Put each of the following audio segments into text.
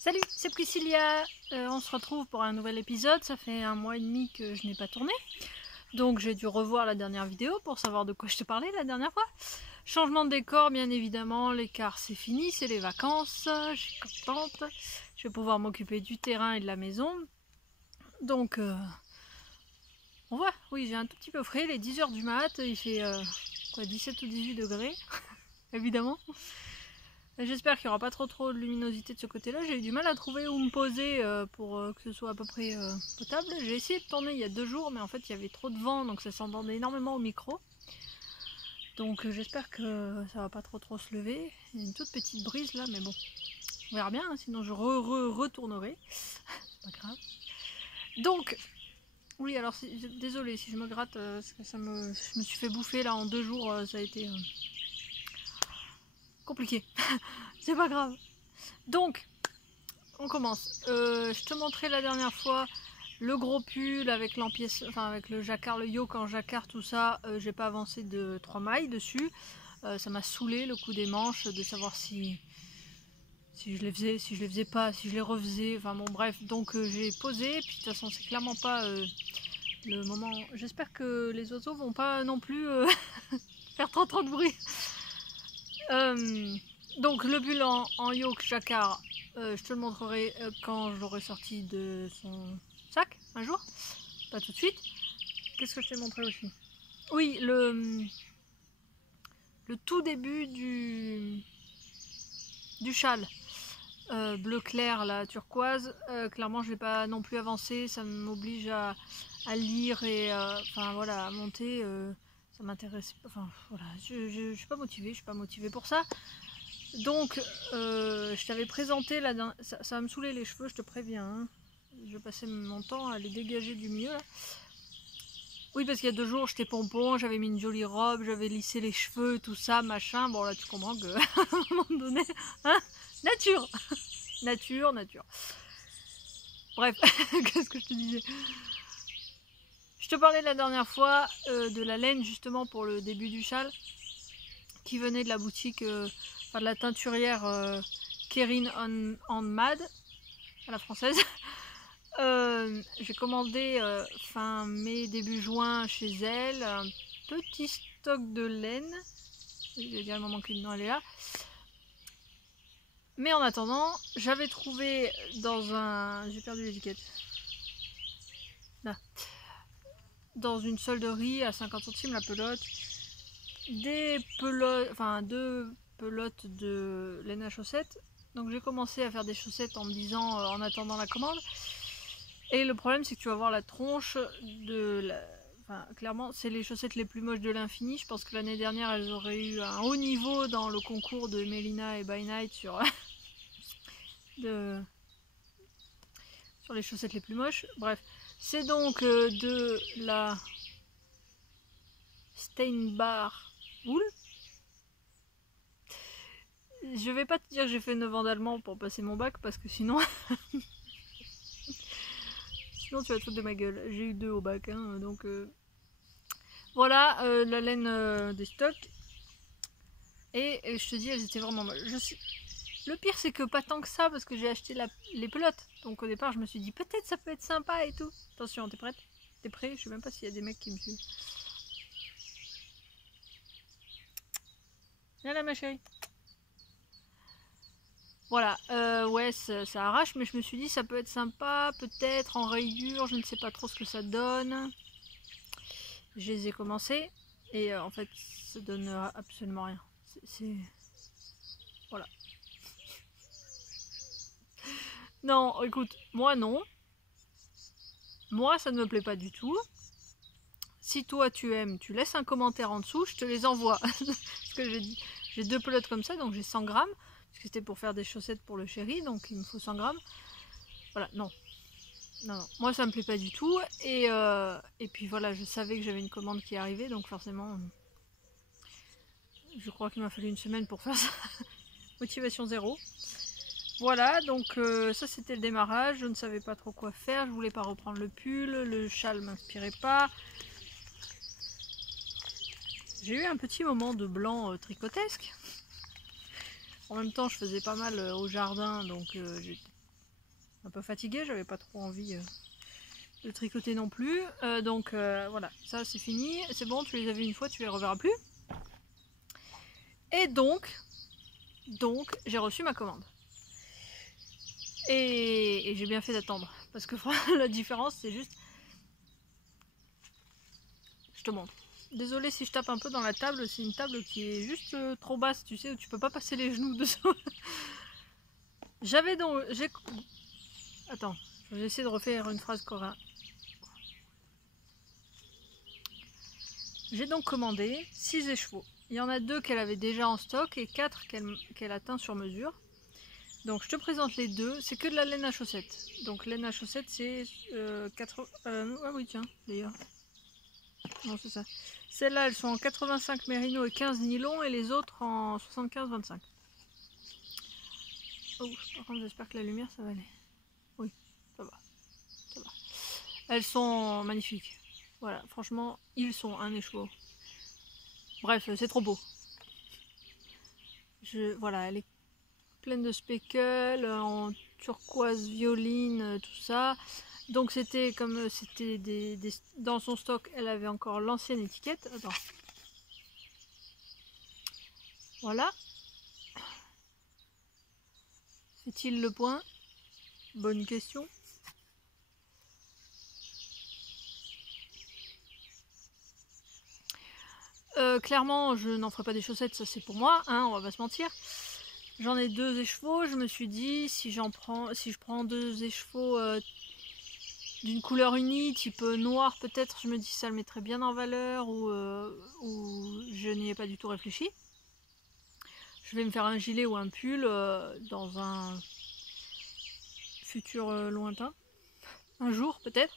Salut, c'est Priscilla. On se retrouve pour un nouvel épisode. Ça fait 1 mois et demi que je n'ai pas tourné. Donc j'ai dû revoir la dernière vidéo pour savoir de quoi je te parlais la dernière fois. Changement de décor, bien évidemment. L'écart, c'est fini, c'est les vacances. Je suis contente. Je vais pouvoir m'occuper du terrain et de la maison. Donc, on voit. Oui, j'ai un tout petit peu frais. Il est 10h du mat. Il fait 17 ou 18 degrés. Évidemment. J'espère qu'il n'y aura pas trop de luminosité de ce côté-là. J'ai eu du mal à trouver où me poser pour que ce soit à peu près potable. J'ai essayé de tourner il y a 2 jours, mais en fait il y avait trop de vent, donc ça s'entendait énormément au micro. Donc j'espère que ça va pas trop se lever. Il y a une toute petite brise là, mais bon, on verra bien, hein, sinon je retournerai. C'est pas grave. Donc, oui, alors désolée si je me gratte, parce que je me suis fait bouffer là en 2 jours, ça a été compliqué. C'est pas grave. Donc, on commence. Je te montrais la dernière fois le gros pull avec l'empièce, enfin avec le jacquard, le yoke en jacquard, tout ça. J'ai pas avancé de 3 mailles dessus. Ça m'a saoulé le coup des manches, de savoir si je les faisais, si je les faisais pas, si je les refaisais. Enfin bon, bref. Donc j'ai posé. Puis de toute façon, c'est clairement pas le moment. J'espère que les oiseaux vont pas non plus faire trop de bruit. Donc le pull en yoke jacquard, je te le montrerai quand je l'aurai sorti de son sac un jour, pas tout de suite. Qu'est-ce que je t'ai montré aussi? Oui, le tout début du châle bleu clair, la turquoise, clairement je l'ai pas non plus avancé, ça m'oblige à lire et enfin voilà, à monter, ça m'intéresse, enfin voilà, je suis pas motivée pour ça. Donc, je t'avais présenté, ça va me saouler les cheveux, je te préviens. Hein. Je vais passer mon temps à les dégager du milieu. Là. Oui, parce qu'il y a 2 jours, j'étais pompon, j'avais mis une jolie robe, j'avais lissé les cheveux, tout ça, machin. Bon, là, tu comprends que, à un moment donné, hein, nature. Nature. Bref, qu'est-ce que je te disais? Je te parlais la dernière fois de la laine, justement, pour le début du châle, qui venait de la boutique, enfin de la teinturière Kerin on Mad, à la française. J'ai commandé fin mai, début juin chez elle un petit stock de laine. Il y a un moment qu'une, non, elle est là. Mais en attendant, j'avais trouvé dans un... J'ai perdu l'étiquette. Là. Dans une solderie à 50 centimes la pelote. Des pelotes, enfin 2 pelotes de laine à chaussettes. Donc j'ai commencé à faire des chaussettes en me disant en attendant la commande. Et le problème c'est que tu vas voir la tronche de la... Enfin, clairement, c'est les chaussettes les plus moches de l'infini. Je pense que l'année dernière, elles auraient eu un haut niveau dans le concours de Melina et By Night sur les chaussettes les plus moches. Bref, c'est donc de la Steinbar Wool. Je vais pas te dire que j'ai fait 9 ans d'allemand pour passer mon bac parce que sinon... sinon tu vas te foutre de ma gueule. J'ai eu 2 au bac, hein, donc... Voilà, la laine des stocks. Et je te dis, elles étaient vraiment molles. Le pire, c'est que pas tant que ça, parce que j'ai acheté les pelotes. Donc au départ, je me suis dit, peut-être ça peut être sympa et tout. Attention, t'es prête? T'es prêt? Je sais même pas s'il y a des mecs qui me suivent. Viens là, ma chérie. Voilà, ouais, ça arrache, mais je me suis dit, ça peut être sympa, peut-être en rayure, je ne sais pas trop ce que ça donne. Je les ai commencés, et en fait, ça donne absolument rien. C'est... Voilà. Non, écoute, moi non. Moi, ça ne me plaît pas du tout. Si toi tu aimes, tu laisses un commentaire en dessous, je te les envoie. Parce que j'ai dit, j'ai 2 pelotes comme ça, donc j'ai 100 grammes. Parce que c'était pour faire des chaussettes pour le chéri, donc il me faut 100 grammes. Voilà, non. Non, moi ça me plaît pas du tout. Et puis voilà, je savais que j'avais une commande qui arrivait, donc forcément, je crois qu'il m'a fallu 1 semaine pour faire ça. Motivation zéro. Voilà, donc ça c'était le démarrage. Je ne savais pas trop quoi faire, je voulais pas reprendre le pull, le châle m'inspirait pas. J'ai eu un petit moment de blanc tricotesque. En même temps, je faisais pas mal au jardin, donc un peu fatiguée, j'avais pas trop envie de tricoter non plus. Donc voilà, ça c'est fini, c'est bon, tu les as vus une fois, tu les reverras plus. Et donc j'ai reçu ma commande. Et j'ai bien fait d'attendre, parce que la différence c'est juste... Je te montre. Désolée si je tape un peu dans la table, c'est une table qui est juste trop basse, tu sais, où tu peux pas passer les genoux dessous. J'avais donc... Attends, je vais essayer de refaire une phrase correcte. J'ai donc commandé 6 écheveaux. Il y en a 2 qu'elle avait déjà en stock et 4 qu'elle a teint sur mesure. Donc je te présente les deux, c'est que de la laine à chaussettes. Donc laine à chaussettes c'est 4... ah oui tiens d'ailleurs. Non c'est ça. Celles-là elles sont en 85 mérino et 15 nylon et les autres en 75-25. Oh par contre j'espère que la lumière ça va aller. Oui ça va. Ça va. Elles sont magnifiques. Voilà franchement ils sont un écheveau. Bref c'est trop beau. Voilà elle est pleine de speckles en turquoise violine tout ça. Donc c'était comme c'était dans son stock, elle avait encore l'ancienne étiquette. Attends. Voilà. Fait-il le point? Bonne question. Clairement, je n'en ferai pas des chaussettes, ça c'est pour moi, hein, on va pas se mentir. J'en ai 2 écheveaux, je me suis dit si je prends 2 écheveaux d'une couleur unie, type noir peut-être, je me dis ça le mettrait bien en valeur ou je n'y ai pas du tout réfléchi. Je vais me faire un gilet ou un pull dans un futur lointain. Un jour peut-être.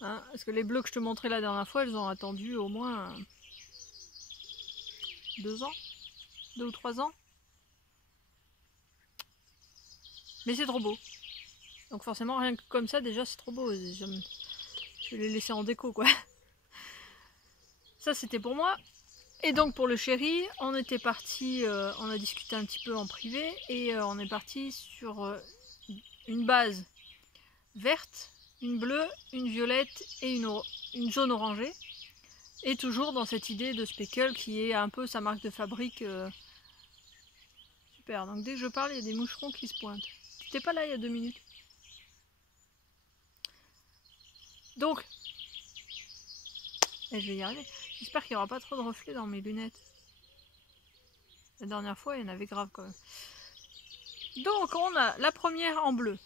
Hein, parce que les bleus que je te montrais la dernière fois, elles ont attendu au moins 2 ans. 2 ou 3 ans. Mais c'est trop beau. Donc forcément, rien que comme ça, déjà c'est trop beau. Je vais les laisser en déco quoi. Ça c'était pour moi. Et donc pour le chéri, on était parti, on a discuté un petit peu en privé et on est parti sur une base verte, une bleue, une violette et une jaune orangée. Et toujours dans cette idée de speckle qui est un peu sa marque de fabrique. Super, donc dès que je parle, il y a des moucherons qui se pointent. Tu n'étais pas là il y a 2 minutes. Donc, je vais y arriver. J'espère qu'il n'y aura pas trop de reflets dans mes lunettes. La dernière fois, il y en avait grave quand même. Donc, on a la première en bleu.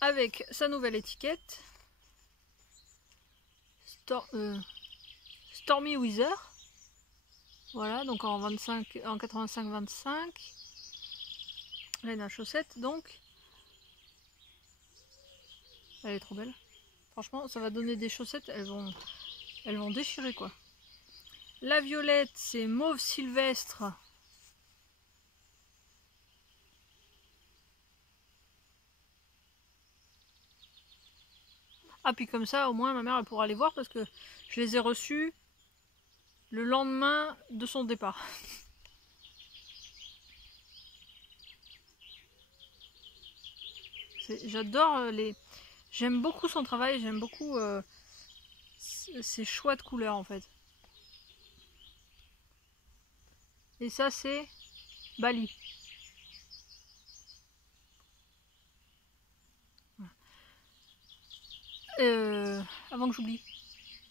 Avec sa nouvelle étiquette. Stormy Weather. Voilà, donc en 85-25. Laine à chaussettes, donc. Elle est trop belle. Franchement, ça va donner des chaussettes, elles vont déchirer quoi. La violette, c'est mauve sylvestre. Ah, puis comme ça, au moins, ma mère elle pourra les voir parce que je les ai reçus le lendemain de son départ. J'adore les... J'aime beaucoup son travail, j'aime beaucoup ses choix de couleurs en fait. Et ça, c'est Bali. Avant que j'oublie,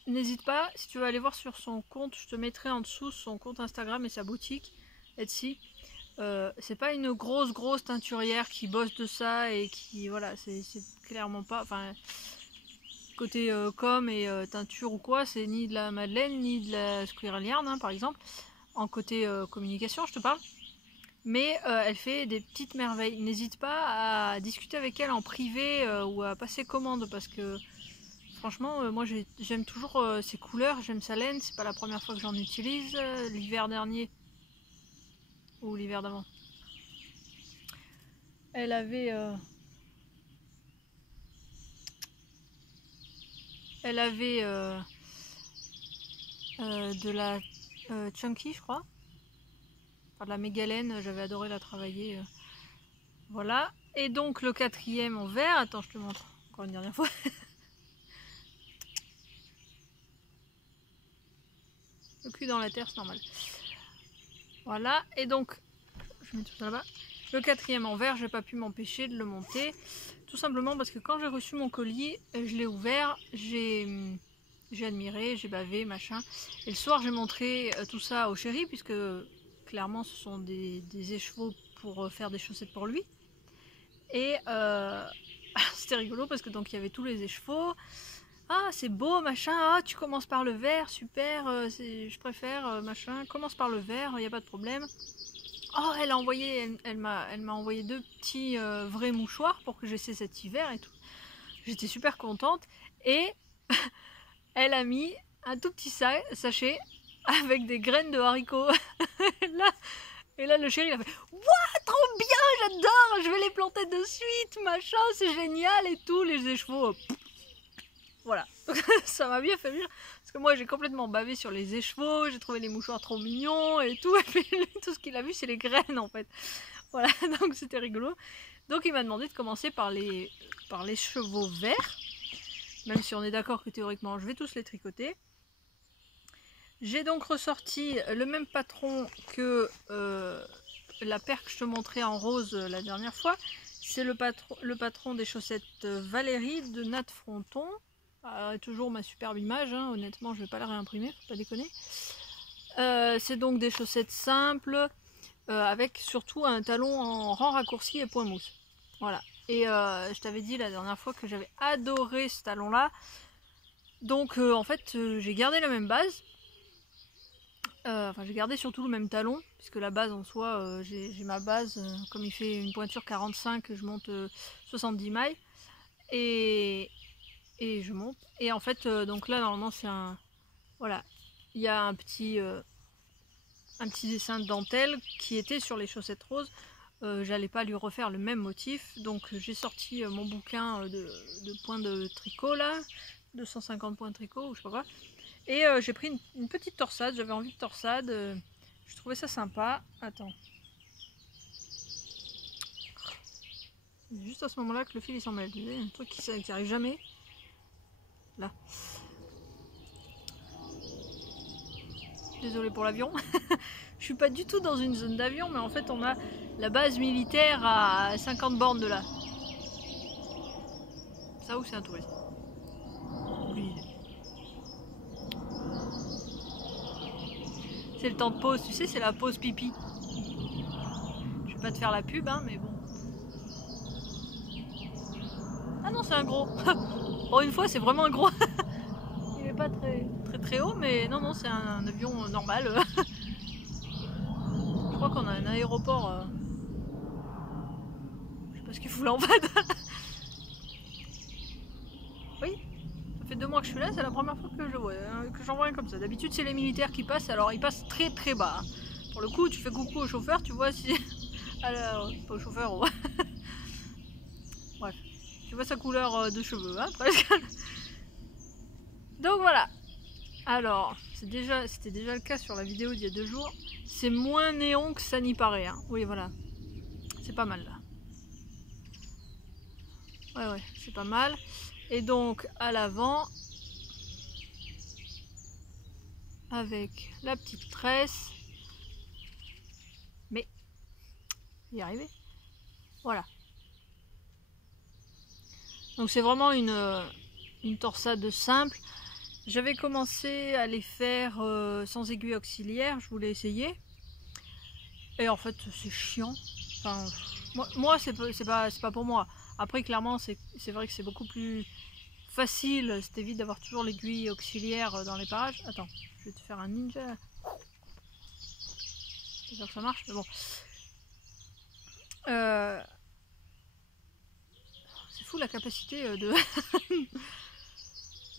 n'hésite pas, si tu veux aller voir sur son compte, je te mettrai en dessous son compte Instagram et sa boutique Etsy. C'est pas une grosse teinturière qui bosse de ça et qui voilà, c'est clairement pas, enfin côté com et teinture ou quoi, c'est ni de la Madeleine ni de la Squirrel Yarn hein, par exemple. En côté communication, je te parle. Mais elle fait des petites merveilles. N'hésite pas à discuter avec elle en privé ou à passer commande parce que franchement, moi j'aime toujours ses couleurs, j'aime sa laine. C'est pas la première fois que j'en utilise. L'hiver dernier ou l'hiver d'avant, elle avait de la Chunky, je crois. Enfin, de la Mégalaine, j'avais adoré la travailler. Voilà. Et donc le quatrième en vert, attends, je te montre encore une dernière fois. Le cul dans la terre, c'est normal. Voilà. Et donc, je mets tout ça là-bas. Le quatrième en vert, j'ai pas pu m'empêcher de le monter. Tout simplement parce que quand j'ai reçu mon colis, je l'ai ouvert, j'ai admiré, j'ai bavé, machin. Et le soir, j'ai montré tout ça au chéri, puisque clairement, ce sont des écheveaux pour faire des chaussettes pour lui. Et c'était rigolo parce que donc il y avait tous les écheveaux. Ah, c'est beau, machin. Ah, tu commences par le vert, super. Je préfère, machin. Commence par le vert, il n'y a pas de problème. Oh, elle m'a envoyé 2 petits vrais mouchoirs pour que j'essaie cet hiver et tout. J'étais super contente. Et elle a mis un tout petit sachet avec des graines de haricots. Et là, le chéri, il a fait « Wouah, trop bien, j'adore, je vais les planter de suite, machin, c'est génial et tout. » Les écheveaux, voilà. Ça m'a bien fait rire. Parce que moi, j'ai complètement bavé sur les écheveaux, j'ai trouvé les mouchoirs trop mignons et tout. Et puis, tout ce qu'il a vu, c'est les graines, en fait. Voilà, donc c'était rigolo. Donc, il m'a demandé de commencer par les chevaux verts. Même si on est d'accord que théoriquement, je vais tous les tricoter. J'ai donc ressorti le même patron que la paire que je te montrais en rose la dernière fois. C'est le patron des chaussettes Valérie de Nat Fronton. Toujours ma superbe image, hein. Honnêtement je vais pas la réimprimer, faut pas déconner. C'est donc des chaussettes simples avec surtout un talon en rang raccourci et point mousse. Voilà. Et je t'avais dit la dernière fois que j'avais adoré ce talon là. Donc en fait j'ai gardé la même base. Enfin, j'ai gardé surtout le même talon, puisque la base en soi, j'ai ma base, comme il fait une pointure 45, je monte 70 mailles, et je monte. Et en fait, donc là, normalement, c'est un... Voilà, il y a un petit dessin de dentelle qui était sur les chaussettes roses. J'allais pas lui refaire le même motif, donc j'ai sorti mon bouquin de points de tricot, là, 250 points de tricot, ou je sais pas quoi. Et j'ai pris une petite torsade, j'avais envie de torsade, je trouvais ça sympa. Attends. C'est juste à ce moment-là que le fil il s'en mêle, un truc qui arrive jamais. Là. Désolée pour l'avion. Je suis pas du tout dans une zone d'avion, mais en fait on a la base militaire à 50 bornes de là. Ça ou c'est un touriste? Aucune idée. C'est le temps de pause, tu sais, c'est la pause pipi. Je vais pas te faire la pub, hein, mais bon. Ah non, c'est un gros. Pour une fois, c'est vraiment un gros. Il est pas très haut, mais non, c'est un avion normal. Je crois qu'on a un aéroport. Je sais pas ce qu'il fout là en fait. Oui, ça fait 2 mois que je suis là, c'est la première fois que je vois, que j'en vois un comme ça. D'habitude, c'est les militaires qui passent, alors ils passent très bas. Pour le coup, tu fais coucou au chauffeur, tu vois si. Alors, pas au chauffeur, ouais. Bref, tu vois sa couleur de cheveux, hein, presque. Donc voilà. Alors, c'était déjà le cas sur la vidéo d'il y a 2 jours. C'est moins néon que ça n'y paraît, hein. Oui, voilà. C'est pas mal là. Ouais, c'est pas mal. Et donc à l'avant, avec la petite tresse, mais y arriver. Voilà. Donc c'est vraiment une torsade simple. J'avais commencé à les faire sans aiguille auxiliaire, je voulais essayer. Et en fait c'est chiant. Enfin, moi c'est pas pour moi. Après clairement c'est vrai que c'est beaucoup plus facile, ça t'évite d'avoir toujours l'aiguille auxiliaire dans les parages. Attends, je vais te faire un ninja. J'espère que ça marche, mais bon. C'est fou la capacité de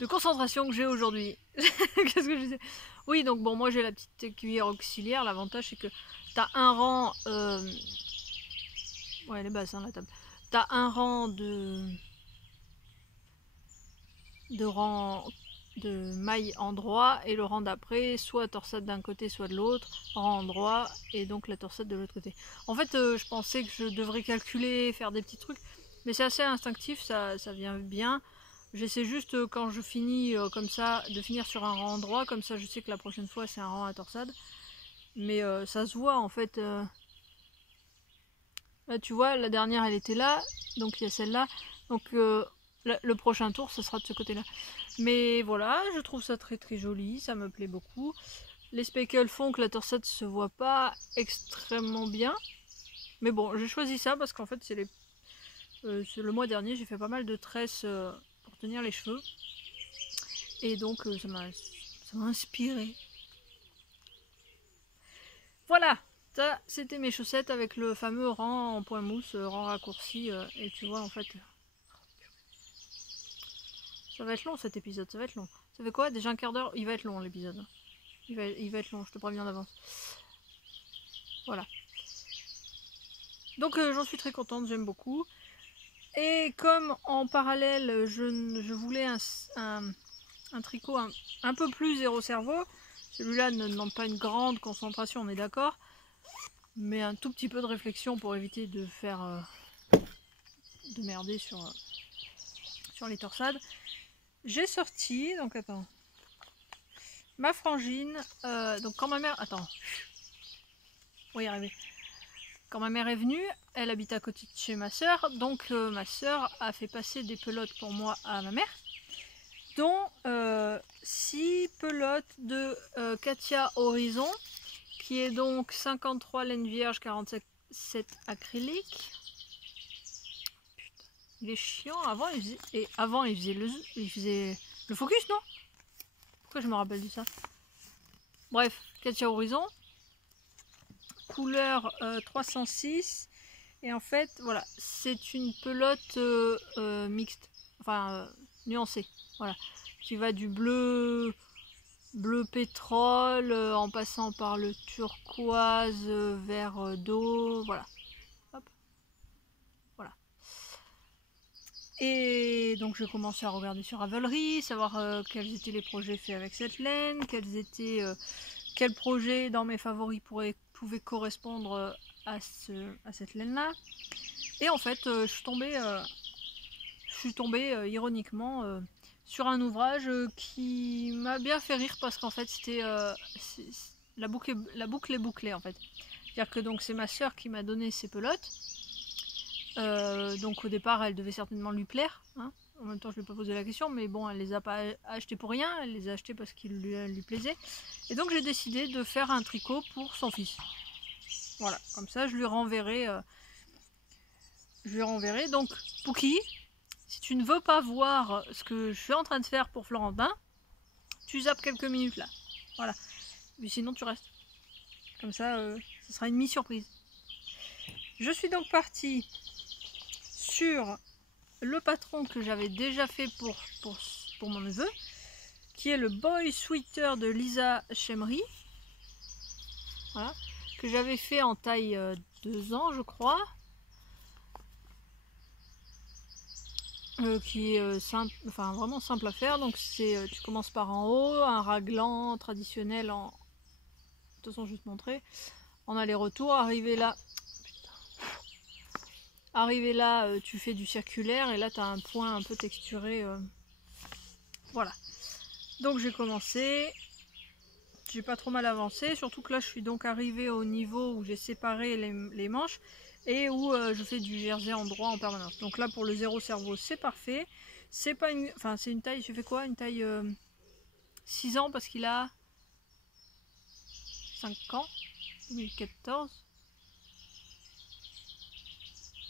de concentration que j'ai aujourd'hui. Qu'est-ce que je disais? Oui, donc bon, moi j'ai la petite cuillère auxiliaire. L'avantage c'est que t'as un rang. Ouais, elle est basse, hein, la table. T'as un rang de rang de mailles en droit et le rang d'après soit torsade d'un côté soit de l'autre, rang en droit et donc la torsade de l'autre côté. En fait je pensais que je devrais calculer, faire des petits trucs, mais c'est assez instinctif, ça vient bien. J'essaie juste quand je finis comme ça de finir sur un rang en droit, comme ça je sais que la prochaine fois c'est un rang à torsade. Mais ça se voit en fait. Là tu vois, la dernière elle était là, donc il y a celle-là. Donc le prochain tour ce sera de ce côté-là. Mais voilà, je trouve ça très très joli, ça me plaît beaucoup. Les speckles font que la torsade se voit pas extrêmement bien. Mais bon, j'ai choisi ça parce qu'en fait c'est le mois dernier j'ai fait pas mal de tresses pour tenir les cheveux. Et donc ça m'a inspiré. Voilà, ça c'était mes chaussettes avec le fameux rang en point mousse, rang raccourci. Et tu vois en fait... Ça va être long cet épisode, ça va être long. Ça fait quoi? Déjà un quart d'heure? Il va être long l'épisode. Il va être long, je te préviens d'avance. Voilà. Donc j'en suis très contente, j'aime beaucoup. Et comme en parallèle, je voulais un tricot un peu plus zéro cerveau. Celui-là ne demande pas une grande concentration, on est d'accord. Mais un tout petit peu de réflexion pour éviter de faire... de merder sur les torsades. J'ai sorti, donc attends, ma frangine, donc quand ma mère, attends, on va y arriver. Quand ma mère est venue, elle habite à côté de chez ma soeur, donc ma soeur a fait passer des pelotes pour moi à ma mère, dont 6 pelotes de Katia Horizon, qui est donc 53 laine vierge, 47 acrylique. Il est chiant, avant il faisait le focus, non? Pourquoi je me rappelle de ça? Bref, Katia Horizon, couleur 306, et en fait, voilà, c'est une pelote mixte, enfin nuancée, voilà, qui va du bleu pétrole, en passant par le turquoise, vert d'eau, voilà. Et donc je commençais à regarder sur Ravelry, savoir quels étaient les projets faits avec cette laine, quels projets dans mes favoris pouvaient correspondre à cette laine-là. Et en fait, je suis tombée ironiquement sur un ouvrage qui m'a bien fait rire parce qu'en fait c'était la boucle est bouclée en fait. C'est-à-dire que donc c'est ma soeur qui m'a donné ces pelotes. Donc au départ elle devait certainement lui plaire, hein. En même temps je lui ai pas posé la question, mais bon elle les a pas achetées pour rien, elle les a achetées parce qu'il lui plaisait. Et donc j'ai décidé de faire un tricot pour son fils. Voilà, comme ça je lui renverrai. Donc Pouki, si tu ne veux pas voir ce que je suis en train de faire pour Florentin, tu zappes quelques minutes là. Voilà. Mais sinon tu restes. Comme ça, ce sera une mi-surprise. Je suis donc partie sur le patron que j'avais déjà fait pour mon neveu, qui est le Boy Sweater de Lisa Chemery, voilà, que j'avais fait en taille 2 ans je crois, qui est simple, enfin vraiment simple à faire. Donc c'est tu commences par en haut, un raglan traditionnel en... De toute façon je vais te montrer, en aller-retour, arrivé là, tu fais du circulaire et là tu as un point un peu texturé, voilà. Donc j'ai commencé, j'ai pas trop mal avancé, surtout que là je suis donc arrivée au niveau où j'ai séparé les manches et où je fais du jersey en droit en permanence. Donc là pour le zéro cerveau c'est parfait. C'est pas une... Enfin c'est une taille, je fais quoi? Une taille 6 ans parce qu'il a 5 ans, 2014.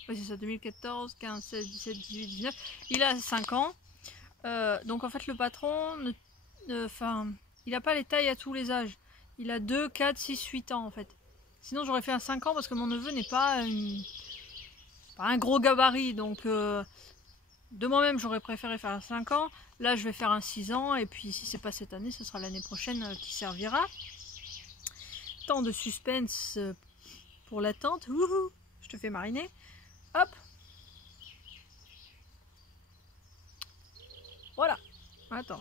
Oui c'est ça, 2014, 15, 16, 17, 18, 19. Il a 5 ans. Donc en fait le patron, il n'a pas les tailles à tous les âges. Il a 2, 4, 6, 8 ans en fait. Sinon j'aurais fait un 5 ans parce que mon neveu n'est pas, un gros gabarit. Donc de moi-même j'aurais préféré faire un 5 ans. Là je vais faire un 6 ans et puis si c'est pas cette année ce sera l'année prochaine qui servira. Tant de suspense pour l'attente. Wouhou, je te fais mariner. Hop. Voilà. Attends.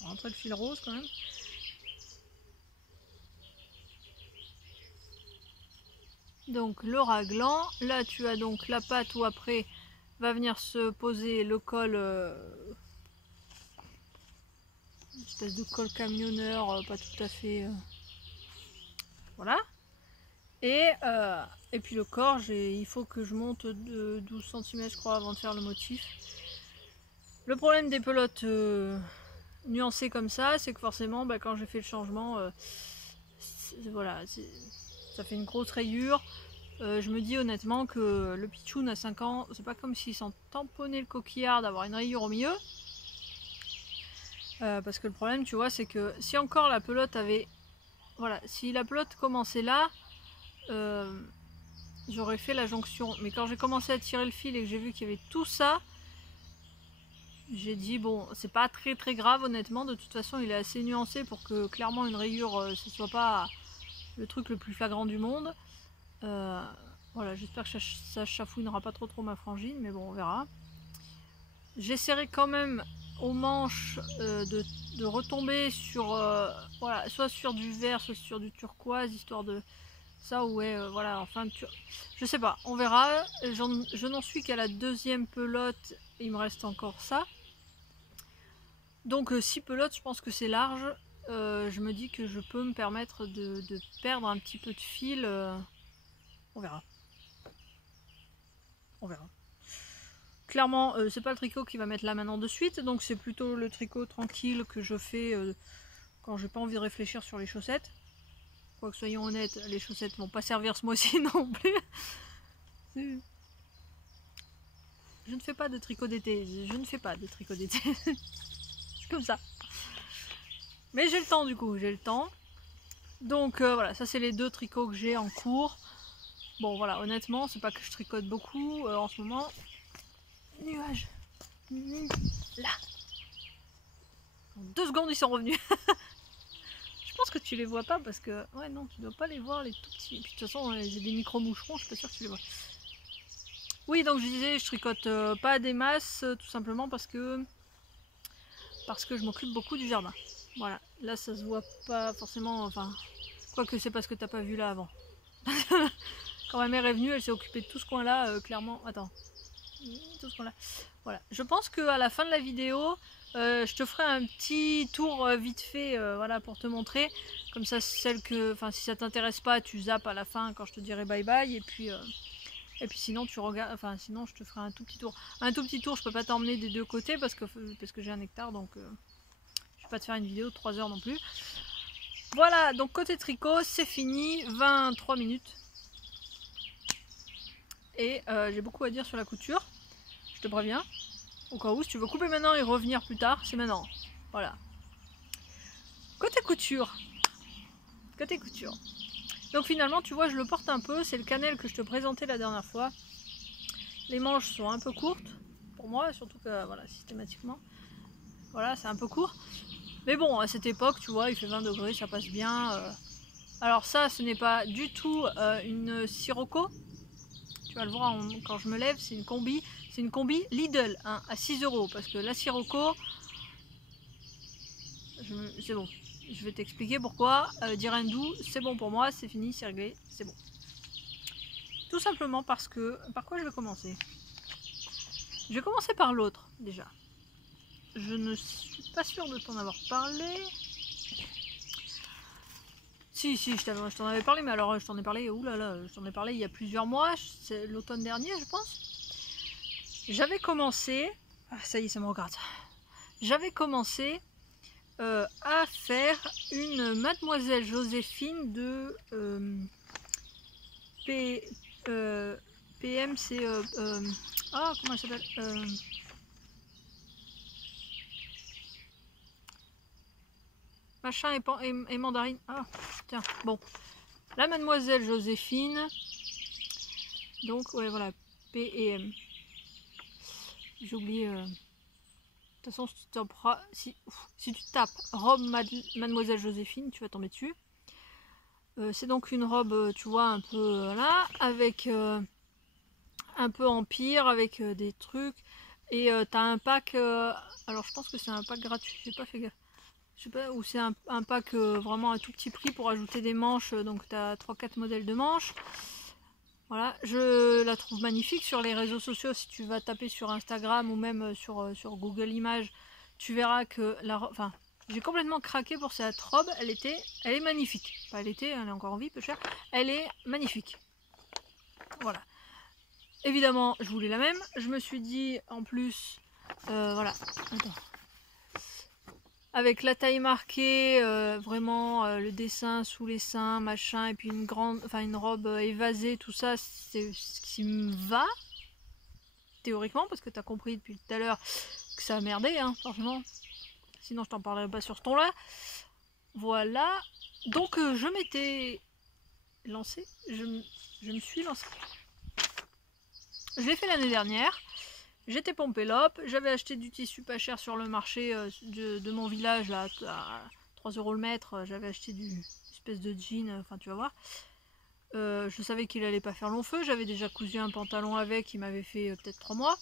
On va rentrer le fil rose quand même. Donc le raglan, là tu as donc la pâte où après va venir se poser le col, une espèce de col camionneur, pas tout à fait, voilà. Et puis le corps, il faut que je monte de 12 cm je crois avant de faire le motif. Le problème des pelotes nuancées comme ça, c'est que forcément bah, quand j'ai fait le changement, voilà, ça fait une grosse rayure. Je me dis honnêtement que le pitchoun à 5 ans, c'est pas comme s'il s'en tamponnait le coquillard d'avoir une rayure au milieu. Parce que le problème, tu vois, c'est que si encore la pelote avait... Voilà, si la pelote commençait là, j'aurais fait la jonction. Mais quand j'ai commencé à tirer le fil et que j'ai vu qu'il y avait tout ça, j'ai dit bon, c'est pas très très grave honnêtement. De toute façon, il est assez nuancé pour que clairement une rayure, ce soit pas le truc le plus flagrant du monde. Voilà, j'espère que ça chafouinera pas trop ma frangine, mais bon, on verra. J'essaierai quand même aux manches de retomber sur, voilà, soit sur du vert, soit sur du turquoise, histoire de ça, ouais, voilà, enfin, je sais pas, on verra. Je n'en suis qu'à la deuxième pelote, il me reste encore ça. Donc 6 pelotes, je pense que c'est large. Je me dis que je peux me permettre de perdre un petit peu de fil. On verra. On verra. Clairement, c'est pas le tricot qui va mettre là maintenant de suite, donc c'est plutôt le tricot tranquille que je fais quand j'ai pas envie de réfléchir sur les chaussettes. Quoique soyons honnêtes, les chaussettes vont pas servir ce mois-ci non plus. Je ne fais pas de tricot d'été, je ne fais pas de tricot d'été. C'est comme ça. Mais j'ai le temps du coup, j'ai le temps. Donc voilà, ça c'est les deux tricots que j'ai en cours. Bon voilà, honnêtement, c'est pas que je tricote beaucoup en ce moment. Nuages. Là. En 2 secondes ils sont revenus. Je pense que tu les vois pas parce que... Ouais non, tu dois pas les voir les tout petits. Et puis de toute façon, j'ai des micro-moucherons, je suis pas sûre que tu les vois. Oui, donc je disais, je tricote pas des masses, tout simplement parce que je m'occupe beaucoup du jardin. Voilà, là ça se voit pas forcément, enfin... Quoique c'est parce que t'as pas vu là avant. Quand ma mère est venue, elle s'est occupée de tout ce coin-là, clairement... Attends. Tout ce coin-là. Voilà. Je pense qu'à la fin de la vidéo, je te ferai un petit tour vite fait, voilà, pour te montrer. Comme ça, celle que... Enfin, si ça t'intéresse pas, tu zappes à la fin quand je te dirai bye bye. Et puis sinon, tu regardes... Enfin, sinon, je te ferai un tout petit tour. Un tout petit tour, je peux pas t'emmener des deux côtés parce que j'ai un hectare, donc... je vais pas te faire une vidéo de 3 heures non plus. Voilà, donc côté tricot, c'est fini, 23 minutes. Et j'ai beaucoup à dire sur la couture, je te préviens. Au cas où, si tu veux couper maintenant et revenir plus tard, c'est maintenant. Voilà. Côté couture. Côté couture. Donc finalement, tu vois, je le porte un peu. C'est le cannelle que je te présentais la dernière fois. Les manches sont un peu courtes, pour moi, surtout que, voilà, systématiquement. Voilà, c'est un peu court. Mais bon, à cette époque, tu vois, il fait 20 degrés, ça passe bien. Alors ça, ce n'est pas du tout une sirocco. Tu vas le voir quand je me lève, c'est une combi. C'est une combi Lidl, hein, à 6 €. Parce que la sirocco, c'est bon. Je vais t'expliquer pourquoi. Direndou, c'est bon pour moi, c'est fini, c'est réglé, c'est bon. Tout simplement parce que... Par quoi je vais commencer? Je vais commencer par l'autre, déjà. Je ne suis pas sûre de t'en avoir parlé. Si, je t'en avais parlé, mais alors je t'en ai parlé, oulala, je t'en ai parlé il y a plusieurs mois, c'est l'automne dernier, je pense. J'avais commencé... Ah, ça y est, ça me regarde. J'avais commencé à faire une Mademoiselle Joséphine de PM, c'est... ah, comment elle s'appelle machin et mandarine. Ah, tiens, bon. La Mademoiselle Joséphine. Donc, ouais, voilà. PM. J'ai oublié... De toute façon, si tu tapes robe Mademoiselle Joséphine, tu vas tomber dessus. C'est donc une robe, tu vois, un peu là, avec un peu empire, avec des trucs. Et t'as un pack, alors je pense que c'est un pack gratuit, j'ai pas fait gaffe. Je sais pas, ou c'est un pack vraiment à tout petit prix pour ajouter des manches, donc tu as 3-4 modèles de manches. Voilà, je la trouve magnifique sur les réseaux sociaux. Si tu vas taper sur Instagram ou même sur Google Images, tu verras que enfin, j'ai complètement craqué pour cette robe. Elle est magnifique. Enfin, elle est encore en vie, peu cher. Elle est magnifique. Voilà. Évidemment, je voulais la même. Je me suis dit, en plus, voilà. Attends. Avec la taille marquée, vraiment le dessin sous les seins, machin, et puis une robe évasée, tout ça, c'est ce qui me va, théoriquement, parce que t'as compris depuis tout à l'heure que ça a merdé, hein, forcément. Sinon, je t'en parlerai pas sur ce ton-là. Voilà. Donc, je m'étais lancée, je me suis lancée. Je l'ai fait l'année dernière. J'étais pompélope, j'avais acheté du tissu pas cher sur le marché de mon village là, à 3 € le mètre. J'avais acheté du espèce de jean, enfin tu vas voir. Je savais qu'il allait pas faire long feu, j'avais déjà cousu un pantalon avec, il m'avait fait peut-être 3 mois.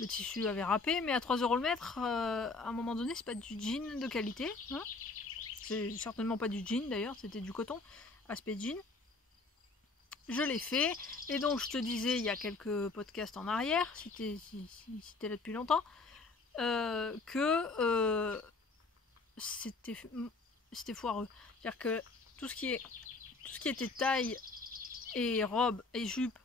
Le tissu avait râpé, mais à 3 € le mètre, à un moment donné, c'est pas du jean de qualité. Hein, c'est certainement pas du jean d'ailleurs, c'était du coton, aspect jean. Je l'ai fait, et donc je te disais il y a quelques podcasts en arrière, si t'es là depuis longtemps, que c'était foireux. C'est-à-dire que tout ce qui était taille et robe et jupe,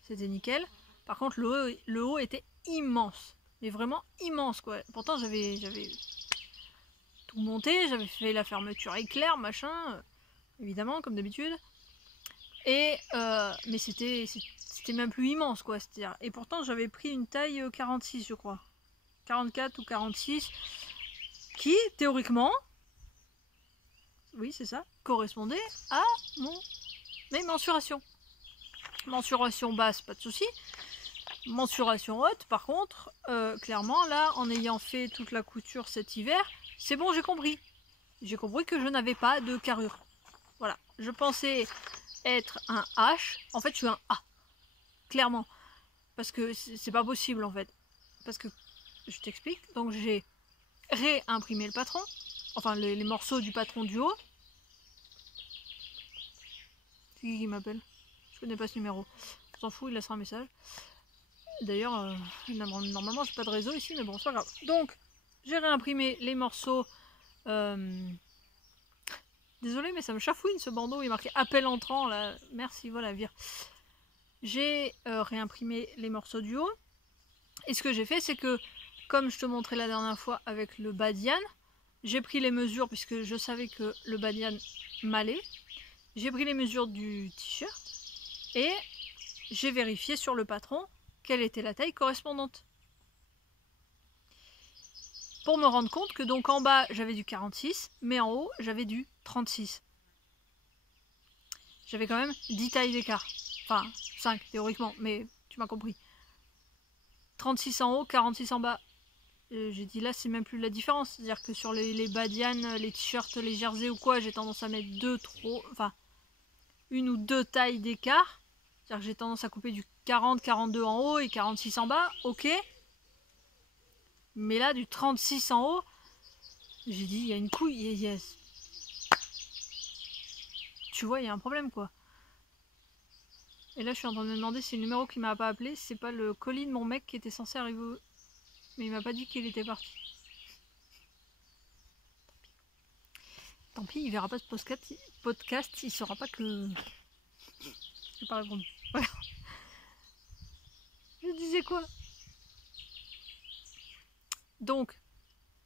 c'était nickel. Par contre, le haut était immense, mais vraiment immense quoi. Pourtant j'avais tout monté, j'avais fait la fermeture éclair, machin, évidemment comme d'habitude. Et mais c'était même plus immense quoi, c'est-à-dire, et pourtant j'avais pris une taille 46 je crois, 44 ou 46, qui théoriquement, oui c'est ça, correspondait à mes mensurations. Mensuration basse, pas de souci. Mensuration haute, par contre, clairement là, en ayant fait toute la couture cet hiver, c'est bon, j'ai compris. J'ai compris que je n'avais pas de carrure. Voilà, je pensais être un H, en fait je suis un A. Clairement. Parce que c'est pas possible en fait. Parce que, je t'explique, donc j'ai réimprimé le patron, enfin les morceaux du patron du haut. C'est qui m'appelle? Je connais pas ce numéro. On s'en fout, il laissera un message. D'ailleurs, normalement j'ai pas de réseau ici, mais bon, c'est pas grave. Donc, j'ai réimprimé les morceaux. Désolée, mais ça me chafouine ce bandeau, il est marqué appel entrant là. Merci, voilà, vire. J'ai réimprimé les morceaux du haut. Et ce que j'ai fait, c'est que, comme je te montrais la dernière fois avec le badiane, j'ai pris les mesures, puisque je savais que le badiane m'allait. J'ai pris les mesures du t-shirt et j'ai vérifié sur le patron quelle était la taille correspondante. Pour me rendre compte que donc en bas j'avais du 46, mais en haut j'avais du 36. J'avais quand même 10 tailles d'écart. Enfin, 5 théoriquement, mais tu m'as compris. 36 en haut, 46 en bas. J'ai dit là, c'est même plus la différence. C'est-à-dire que sur les badianes, les t-shirts, les jerseys ou quoi, j'ai tendance à mettre une ou deux tailles d'écart. C'est-à-dire que j'ai tendance à couper du 40, 42 en haut et 46 en bas. Ok. Mais là, du 36 en haut, j'ai dit, il y a une couille. Yes. Tu vois, il y a un problème quoi. Et là, je suis en train de me demander si le numéro qui m'a pas appelé, c'est pas le colis de mon mec qui était censé arriver. Mais il m'a pas dit qu'il était parti. Tant pis, il verra pas ce podcast, il saura pas que. Je vais pas répondre. Je disais quoi? Donc,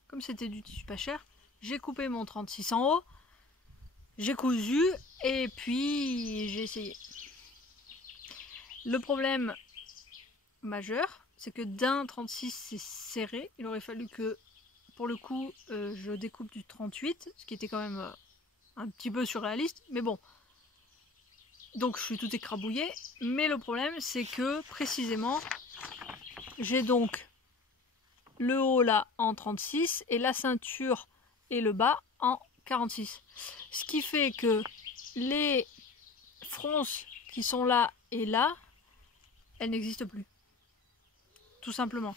comme c'était du tissu pas cher, j'ai coupé mon 36 en haut, j'ai cousu et puis j'ai essayé. Le problème majeur, c'est que d'un 36 c'est serré. Il aurait fallu que, pour le coup, je découpe du 38, ce qui était quand même un petit peu surréaliste, mais bon. Donc je suis tout écrabouillée, mais le problème c'est que précisément j'ai donc le haut là en 36 et la ceinture et le bas en 46. Ce qui fait que les fronces qui sont là et là, elles n'existent plus. Tout simplement.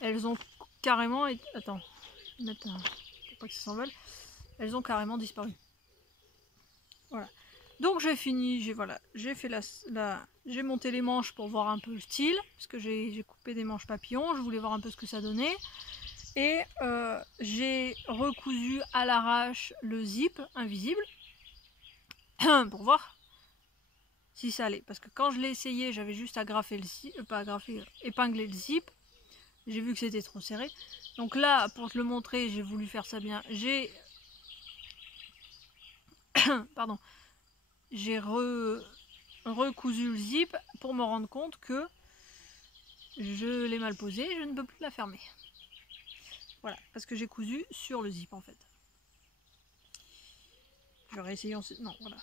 Elles ont carrément... Attends, je vais mettre pas que ça s'envole, elles ont carrément disparu. Voilà. Donc j'ai fini, j'ai fait j'ai monté les manches pour voir un peu le style, parce que j'ai coupé des manches papillons, je voulais voir un peu ce que ça donnait. Et j'ai recousu à l'arrache le zip invisible pour voir si ça allait. Parce que quand je l'ai essayé, j'avais juste à graffer le zip, épingler le zip. J'ai vu que c'était trop serré. Donc là, pour te le montrer, j'ai voulu faire ça bien. J'ai pardon, j'ai recousu le zip pour me rendre compte que je l'ai mal posé et je ne peux plus la fermer. Voilà, parce que j'ai cousu sur le zip en fait. Je vais réessayer ensuite. Non, voilà.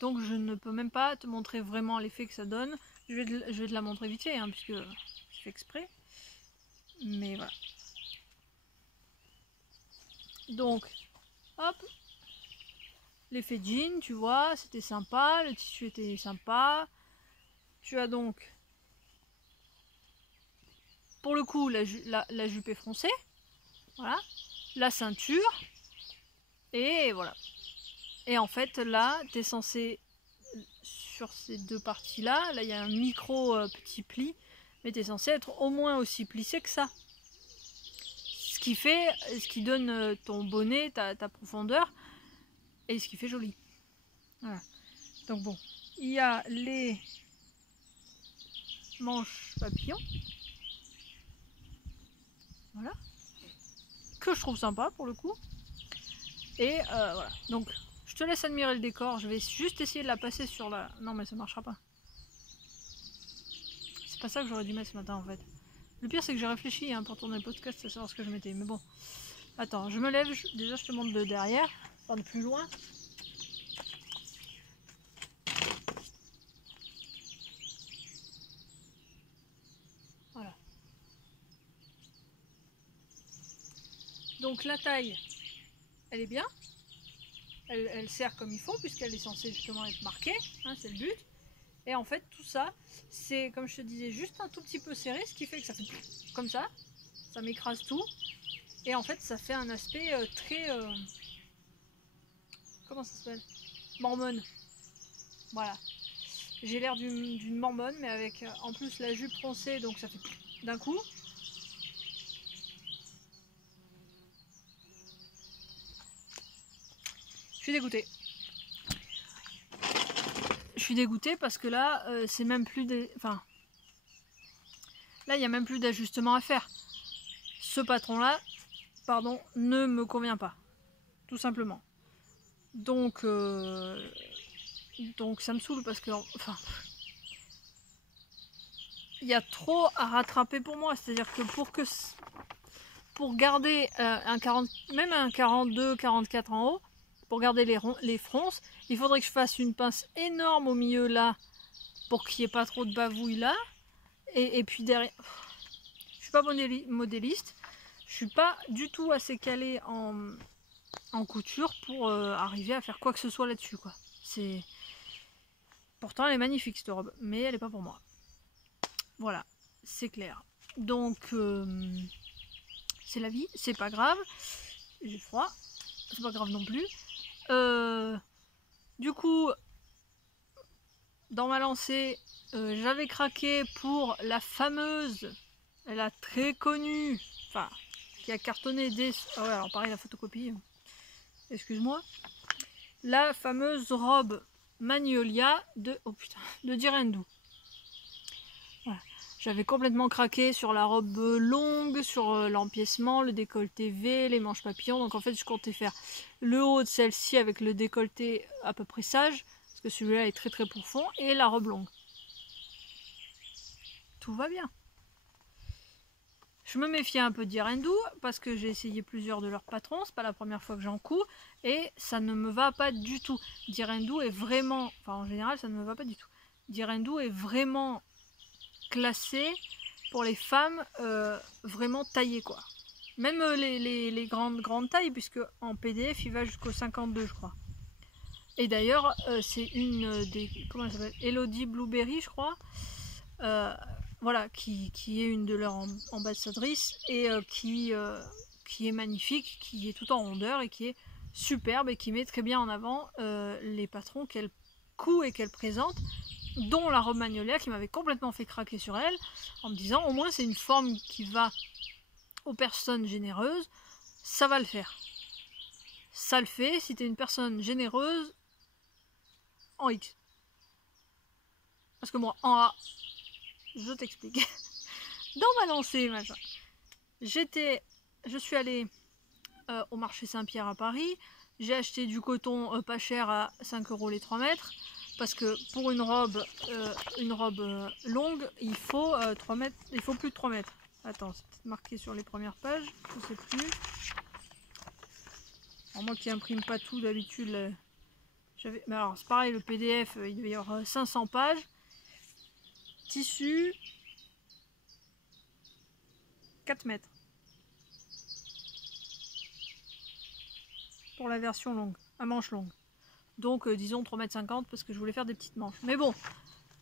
Donc je ne peux même pas te montrer vraiment l'effet que ça donne. Je vais te la montrer vite fait, hein, puisque je fais exprès. Mais voilà. Donc, hop. L'effet jean, tu vois, c'était sympa. Le tissu était sympa. Tu as donc, pour le coup, la jupe est froncée. Voilà. La ceinture. Et voilà. Et en fait, là, tu es censé, sur ces deux parties-là, là, il y a un micro petit pli, mais tu es censé être au moins aussi plissé que ça. Ce qui donne ton bonnet, ta profondeur, et ce qui fait joli. Voilà. Donc bon, il y a les manches papillons. Voilà. Que je trouve sympa pour le coup. Et voilà. Donc, je te laisse admirer le décor. Je vais juste essayer de la passer sur la... Non, mais ça marchera pas. C'est pas ça que j'aurais dû mettre ce matin, en fait. Le pire, c'est que j'ai réfléchi hein, pour tourner le podcast à savoir ce que je mettais. Mais bon. Attends, je me lève. Déjà, je te montre de derrière. Enfin, de plus loin. Voilà. Donc, la taille, elle est bien. Elle sert comme il faut, puisqu'elle est censée justement être marquée. Hein, c'est le but. Et en fait, tout ça, c'est, comme je te disais, juste un tout petit peu serré, ce qui fait que ça fait comme ça. Ça m'écrase tout. Et en fait, ça fait un aspect très... comment ça s'appelle? Mormone. Voilà. J'ai l'air d'une mormone, mais avec en plus la jupe froncée, donc ça fait d'un coup. Je suis dégoûtée. Je suis dégoûtée parce que là, c'est même plus des... Enfin, là, il n'y a même plus d'ajustement à faire. Ce patron-là, pardon, ne me convient pas. Tout simplement. Donc ça me saoule parce que... Enfin, il y a trop à rattraper pour moi. C'est-à-dire que pour garder un 40, même un 42, 44 en haut, pour garder les fronces, il faudrait que je fasse une pince énorme au milieu là, pour qu'il n'y ait pas trop de bavouille là. Et puis derrière, je suis pas modéliste, je suis pas du tout assez calée en couture pour arriver à faire quoi que ce soit là-dessus, quoi. Pourtant elle est magnifique cette robe, mais elle est pas pour moi. Voilà, c'est clair. Donc c'est la vie, c'est pas grave. J'ai froid, c'est pas grave non plus. Du coup, dans ma lancée, j'avais craqué pour la fameuse, la très connue, enfin, qui a cartonné des... Ah ouais, alors pareil, la photocopie, excuse-moi. La fameuse robe Magnolia de... Oh putain, de Direndou. Voilà. J'avais complètement craqué sur la robe longue, sur l'empiècement, le décolleté V, les manches papillons. Donc en fait, je comptais faire le haut de celle-ci avec le décolleté à peu près sage, parce que celui-là est très très profond, et la robe longue. Tout va bien. Je me méfiais un peu d'Irendou, parce que j'ai essayé plusieurs de leurs patrons, c'est pas la première fois que j'en couds, et ça ne me va pas du tout. Direndou est vraiment... Enfin, en général, ça ne me va pas du tout. Direndou est vraiment... classé pour les femmes vraiment taillées, quoi. Même les grandes tailles, puisque en PDF il va jusqu'au 52 je crois. Et d'ailleurs c'est une des... Comment elle s'appelle, Elodie Blueberry je crois. Voilà, qui est une de leurs ambassadrices et qui qui est magnifique, qui est tout en rondeur et qui est superbe et qui met très bien en avant les patrons qu'elle coud et qu'elle présente, dont la robe Magnolia qui m'avait complètement fait craquer sur elle, en me disant au moins c'est une forme qui va aux personnes généreuses, ça va le faire. Ça le fait si tu es une personne généreuse en X. Parce que moi, en A, je t'explique. Dans ma lancée, machin, je suis allée au marché Saint-Pierre à Paris. J'ai acheté du coton pas cher à 5 € les 3 mètres. Parce que pour une robe longue, il faut 3 mètres, il faut plus de 3 mètres. Attends, c'est peut-être marqué sur les premières pages, je sais plus. Alors moi qui imprime pas tout d'habitude, alors c'est pareil, le PDF, il devait y avoir 500 pages. Tissu, 4 mètres. Pour la version longue, à manche longue. Donc disons 3,50 m parce que je voulais faire des petites manches. Mais bon,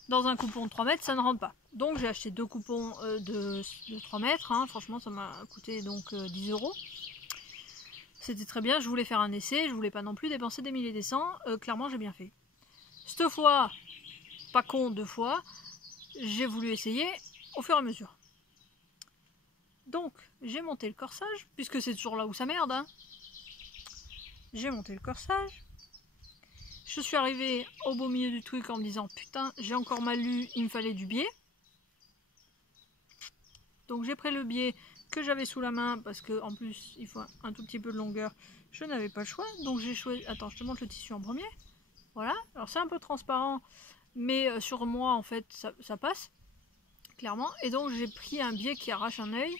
dans un coupon de 3 mètres, ça ne rentre pas. Donc j'ai acheté 2 coupons de 3 mètres. Hein. Franchement, ça m'a coûté donc 10 €. C'était très bien, je voulais faire un essai, je voulais pas non plus dépenser des milliers et des cents. Clairement, j'ai bien fait. Cette fois, pas con 2 fois, j'ai voulu essayer au fur et à mesure. Donc, j'ai monté le corsage, puisque c'est toujours là où ça merde. Hein. J'ai monté le corsage. Je suis arrivée au beau milieu du truc en me disant putain, j'ai encore mal lu, il me fallait du biais. Donc j'ai pris le biais que j'avais sous la main parce que en plus il faut un tout petit peu de longueur. Je n'avais pas le choix, donc j'ai choisi. Attends, je te montre le tissu en premier. Voilà. Alors c'est un peu transparent, mais sur moi en fait ça passe clairement. Et donc j'ai pris un biais qui arrache un œil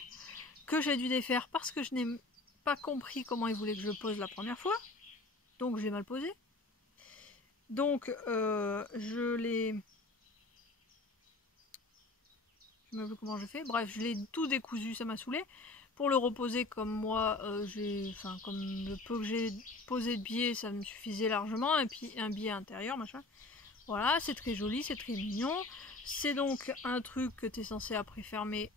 que j'ai dû défaire parce que je n'ai pas compris comment il voulait que je le pose la première fois. Donc je l'ai mal posé. Donc je l'ai... Je ne sais plus comment je fais. Bref, je l'ai tout décousu, ça m'a saoulé. Pour le reposer comme moi, comme le peu que j'ai posé de biais, ça me suffisait largement. Et puis un biais intérieur, machin. Voilà, c'est très joli, c'est très mignon. C'est donc un truc que tu es censé après fermer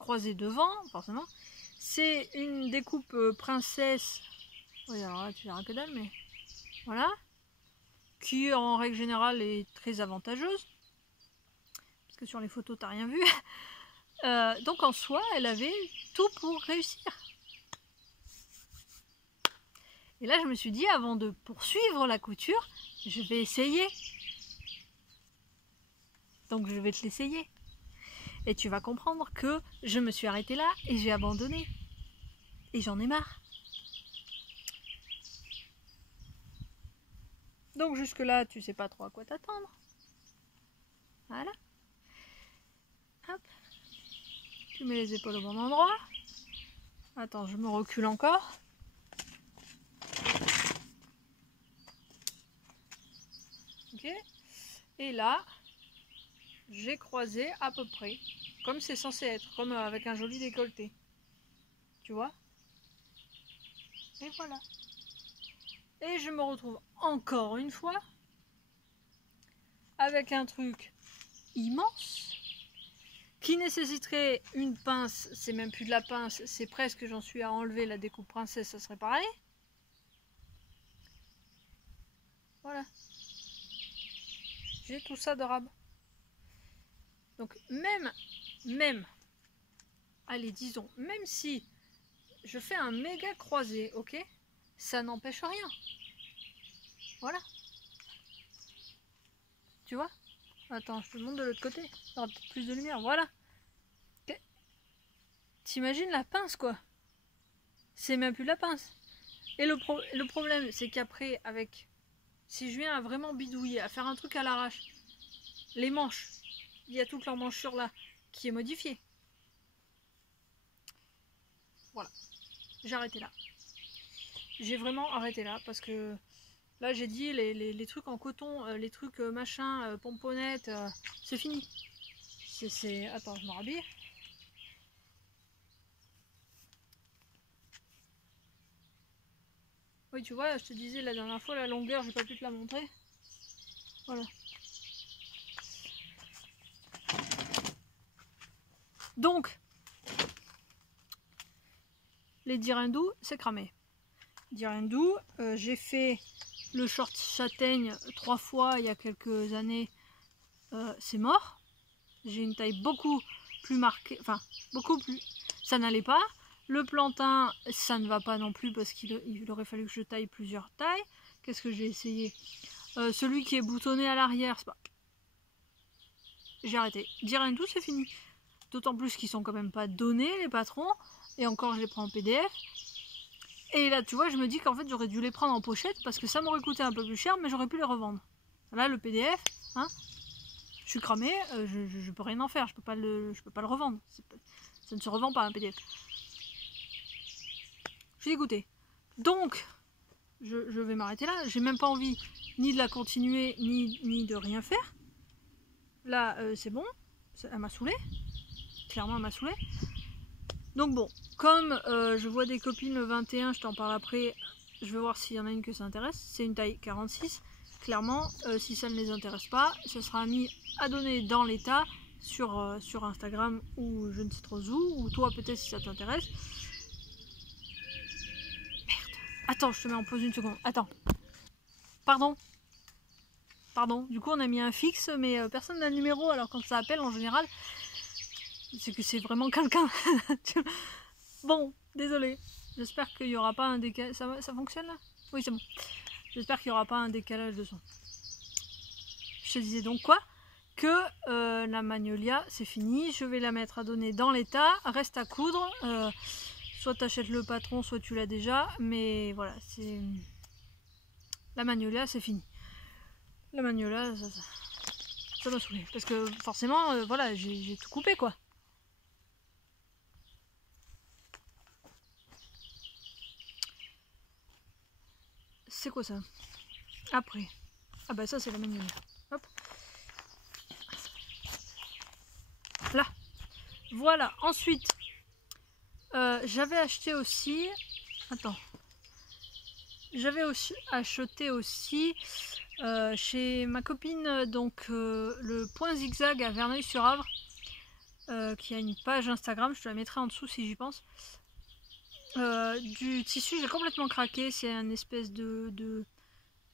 croisé devant, forcément. C'est une découpe princesse. Oui, alors là, tu verras que dalle, mais voilà. Qui, en règle générale, est très avantageuse. Parce que sur les photos, t'as rien vu. Donc en soi, elle avait tout pour réussir. Et là, je me suis dit, avant de poursuivre la couture, je vais essayer. Donc je vais te l'essayer. Et tu vas comprendre que je me suis arrêtée là et j'ai abandonné. Et j'en ai marre. Donc jusque là, tu sais pas trop à quoi t'attendre. Voilà. Hop. Tu mets les épaules au bon endroit. Attends, je me recule encore. Ok. Et là, j'ai croisé à peu près comme c'est censé être, comme avec un joli décolleté. Tu vois? Et voilà. Et je me retrouve encore une fois avec un truc immense qui nécessiterait une pince. C'est même plus de la pince, c'est presque, j'en suis à enlever la découpe princesse, ça serait pareil. Voilà. J'ai tout ça de rab. Donc même, allez disons, même si je fais un méga croisé, ok, ça n'empêche rien. Voilà. Tu vois? Attends, je te montre de l'autre côté. Il y aura peut-être plus de lumière. Voilà. T'imagines la pince, quoi? C'est même plus la pince. Et le problème, c'est qu'après, si je viens à vraiment bidouiller, à faire un truc à l'arrache, les manches, il y a toute l'emmanchure là qui est modifiée. Voilà. J'ai arrêté là. J'ai vraiment arrêté là parce que là j'ai dit les trucs en coton, les trucs machin, pomponnettes, c'est fini. Attends, je me rhabille. Oui, tu vois, je te disais la dernière fois, la longueur, j'ai pas pu te la montrer. Voilà. Donc, Les dirindous, c'est cramé. Dirindou, j'ai fait le short châtaigne 3 fois il y a quelques années, c'est mort. J'ai une taille beaucoup plus marquée, enfin beaucoup plus, ça n'allait pas. Le plantain, ça ne va pas non plus parce qu'il aurait fallu que je taille plusieurs tailles. Qu'est-ce que j'ai essayé? Celui qui est boutonné à l'arrière, c'est pas... J'ai arrêté. Dirindou, c'est fini. D'autant plus qu'ils sont quand même pas donnés, les patrons. Et encore, je les prends en PDF. Et là, tu vois, je me dis qu'en fait, j'aurais dû les prendre en pochette parce que ça m'aurait coûté un peu plus cher, mais j'aurais pu les revendre. Là, le PDF, hein, je suis cramé, je peux rien en faire, je peux pas le revendre. Ça ne se revend pas un PDF. Je suis dégoûtée. Donc, je vais m'arrêter là. J'ai même pas envie ni de la continuer, ni de rien faire. Là, c'est bon. Elle m'a saoulée. Clairement, elle m'a saoulée. Donc bon, comme je vois des copines le 21, je t'en parle après. Je vais voir s'il y en a une que ça intéresse. C'est une taille 46. Clairement, si ça ne les intéresse pas, ça sera mis à donner dans l'état sur Instagram ou je ne sais trop où. Ou toi peut-être si ça t'intéresse. Attends, je te mets en pause une seconde. Attends. Pardon. Du coup, on a mis un fixe, mais personne n'a le numéro. Alors quand ça appelle, en général, c'est que c'est vraiment quelqu'un. Bon, désolé. J'espère qu'il n'y aura pas un décalage. Ça fonctionne là? Oui, c'est bon. J'espère qu'il n'y aura pas un décalage de son. Je te disais donc quoi? Que la magnolia, c'est fini. Je vais la mettre à donner dans l'état. Reste à coudre. Soit tu achètes le patron, soit tu l'as déjà. Mais voilà, c'est... La magnolia, c'est fini. La magnolia, ça m'a saoulé. Parce que forcément, voilà, j'ai tout coupé quoi. C'est quoi ça? Après. Ah bah ça c'est la magnolia. Hop. Là. Voilà. Ensuite, j'avais acheté aussi... Attends. J'avais aussi acheté aussi chez ma copine donc le point zigzag à Verneuil-sur-Avre qui a une page Instagram, je te la mettrai en dessous si j'y pense. Du tissu, j'ai complètement craqué, c'est un espèce de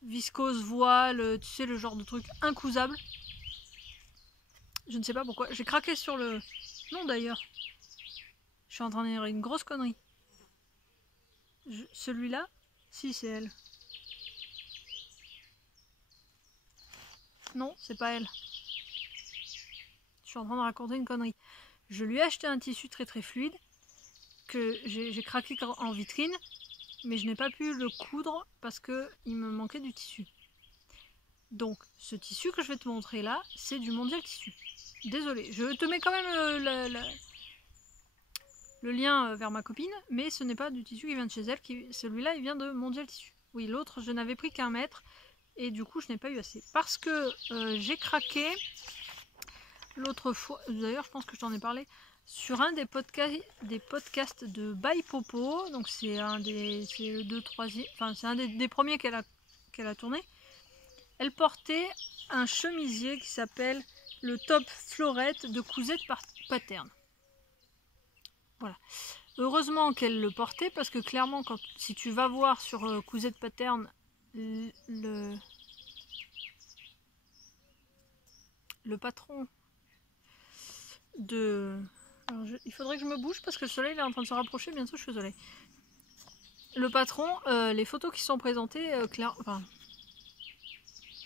viscose voile, tu sais le genre de truc incousable. Je ne sais pas pourquoi, j'ai craqué sur le... Non d'ailleurs, je suis en train de dire une grosse connerie. Celui-là, si c'est elle. Non, c'est pas elle. Je suis en train de raconter une connerie. Je lui ai acheté un tissu très très fluide que j'ai craqué en vitrine, mais je n'ai pas pu le coudre parce qu'il me manquait du tissu. Donc ce tissu que je vais te montrer là, c'est du Mondial Tissu. Désolée, je te mets quand même le lien vers ma copine, mais ce n'est pas du tissu qui vient de chez elle, celui-là il vient de Mondial Tissu. Oui, l'autre je n'avais pris qu'un mètre et du coup je n'ai pas eu assez. Parce que j'ai craqué l'autre fois, d'ailleurs je pense que je t'en ai parlé, sur un des podcasts de By Popo, donc c'est le 2, 3, enfin c'est un des premiers qu'elle a tourné. Elle portait un chemisier qui s'appelle le Top Florette de Cousette Pattern. Voilà. Heureusement qu'elle le portait parce que clairement, si tu vas voir sur Cousette Pattern le patron de... Alors il faudrait que je me bouge parce que le soleil est en train de se rapprocher, bientôt je suis au soleil. Le patron, les photos qui sont présentées,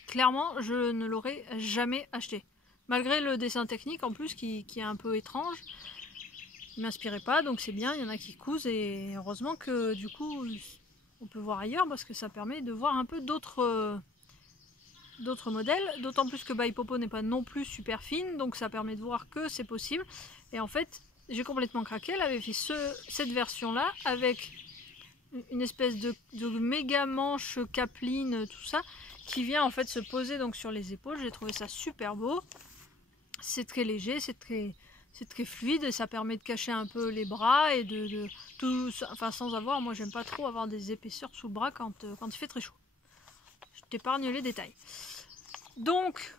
clairement, je ne l'aurais jamais acheté. Malgré le dessin technique en plus qui est un peu étrange, il m'inspirait pas, donc c'est bien, il y en a qui cousent et heureusement que du coup on peut voir ailleurs parce que ça permet de voir un peu d'autres modèles, d'autant plus que By Popo n'est pas non plus super fine, donc ça permet de voir que c'est possible. Et en fait, j'ai complètement craqué, elle avait fait cette version-là avec une espèce de méga manche capeline, tout ça, qui vient en fait se poser donc sur les épaules. J'ai trouvé ça super beau. C'est très léger, c'est très fluide et ça permet de cacher un peu les bras et de tout, enfin sans avoir, moi j'aime pas trop avoir des épaisseurs sous le bras quand il fait très chaud. Je t'épargne les détails. Donc,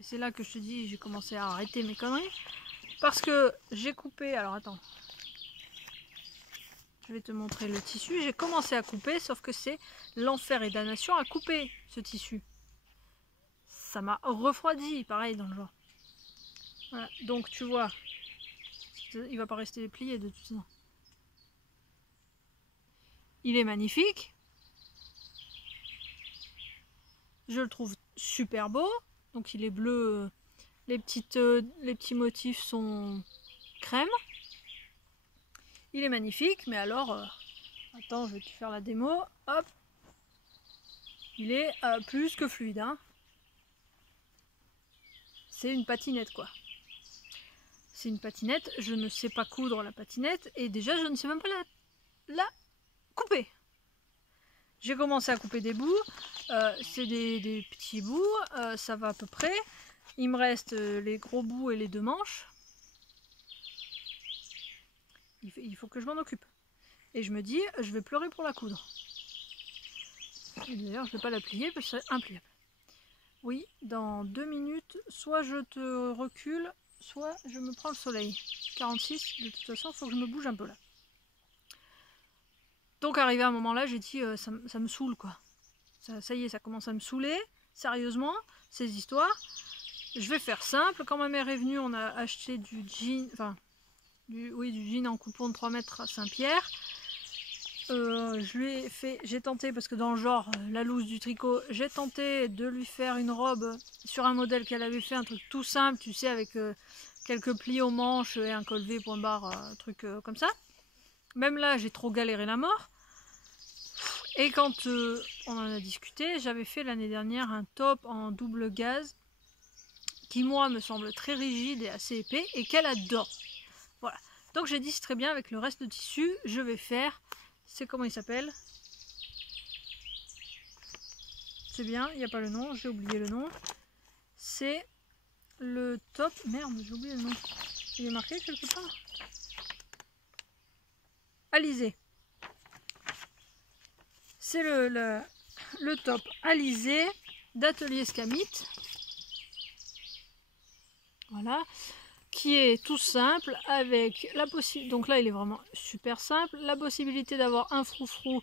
c'est là que je te dis, j'ai commencé à arrêter mes conneries. Parce que j'ai coupé, alors attends. je vais te montrer le tissu. J'ai commencé à couper, sauf que c'est l'enfer et damnation à couper ce tissu. Ça m'a refroidi, pareil dans le genre. Voilà, donc tu vois, il va pas rester plié de toute façon. Il est magnifique. Je le trouve super beau. Donc il est bleu. Les petits motifs sont crème. Il est magnifique, mais alors... attends, je vais te faire la démo. Hop. Il est plus que fluide. Hein. C'est une patinette, quoi. C'est une patinette. Je ne sais pas coudre la patinette. Et déjà, je ne sais même pas la couper. J'ai commencé à couper des bouts. C'est des petits bouts. Ça va à peu près. Il me reste les gros bouts et les deux manches. Il faut que je m'en occupe. Et je me dis, je vais pleurer pour la coudre. D'ailleurs, je ne vais pas la plier parce que c'est impliable. Oui, dans 2 minutes, soit je te recule, soit je me prends le soleil. 46, de toute façon, il faut que je me bouge un peu là. Donc arrivé à un moment là, j'ai dit, ça me saoule quoi. Ça y est, ça commence à me saouler, sérieusement, ces histoires. Je vais faire simple. Quand ma mère est venue, on a acheté du jean, enfin, du jean en coupon de 3 mètres à Saint-Pierre. J'ai tenté, parce que dans le genre, la loose du tricot, j'ai tenté de lui faire une robe sur un modèle qu'elle avait fait, un truc tout simple, tu sais, avec quelques plis aux manches et un col V, point barre, un truc comme ça. Même là, j'ai trop galéré la mort. Et quand on en a discuté, j'avais fait l'année dernière un top en double gaze qui, moi, me semble très rigide et assez épais et qu'elle adore. Voilà. Donc j'ai dit, c'est très bien, avec le reste de tissu, je vais faire... C'est comment il s'appelle? C'est bien, il n'y a pas le nom, j'ai oublié le nom. C'est le top... Merde, j'ai oublié le nom. Il est marqué quelque part? Alizé. C'est le top Alizé d'Atelier Scamite. Voilà. Qui est tout simple avec la possibilité... Donc là, il est vraiment super simple. La possibilité d'avoir un froufrou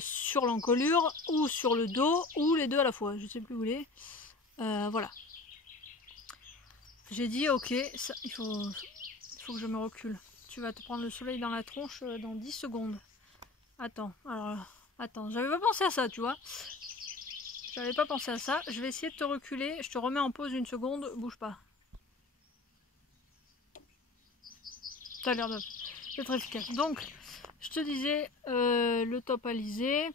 sur l'encolure ou sur le dos ou les deux à la fois. Je ne sais plus où il est. Voilà. J'ai dit, ok, ça, il faut que je me recule. Tu vas te prendre le soleil dans la tronche dans 10 secondes. Attends, alors... Attends, j'avais pas pensé à ça, tu vois. J'avais pas pensé à ça. Je vais essayer de te reculer. Je te remets en pause une seconde. Bouge pas. Ça a l'air d'être efficace. Donc, je te disais, le top alizé,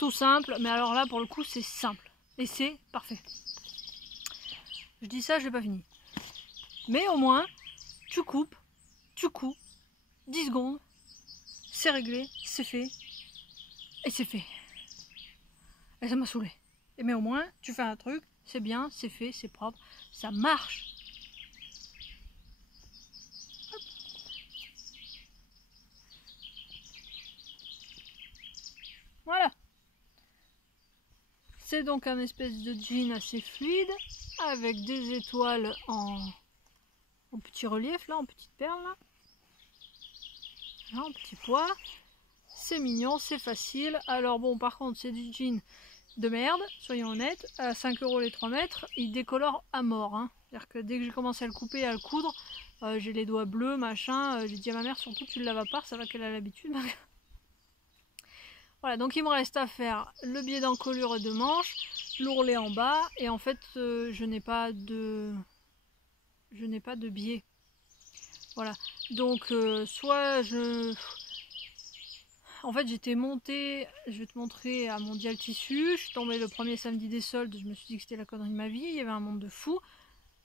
tout simple. Mais alors là, pour le coup, c'est simple. Et c'est parfait. Je dis ça, je n'ai pas fini. Mais au moins, tu coupes, tu couds, 10 secondes, c'est réglé, c'est fait. Et c'est fait. Et ça m'a saoulé. Mais au moins, tu fais un truc, c'est bien, c'est fait, c'est propre, ça marche. Hop. Voilà. C'est donc un espèce de jean assez fluide, avec des étoiles en petit relief, là, en petites perles, là, en petit pois. C'est mignon, c'est facile. Alors bon, par contre, c'est du jean de merde, soyons honnêtes. À 5 € les 3 mètres, il décolore à mort. Hein. C'est-à-dire que dès que j'ai commencé à le couper et à le coudre, j'ai les doigts bleus, machin. J'ai dit à ma mère, surtout tu le laves à part, ça va qu'elle a l'habitude. Voilà, donc il me reste à faire le biais d'encolure de manche, l'ourlet en bas, et en fait, je n'ai pas de biais. Voilà, donc soit je... En fait, j'étais montée, je vais te montrer, à Mondial Tissu. Je suis tombée le premier samedi des soldes, je me suis dit que c'était la connerie de ma vie, il y avait un monde de fou.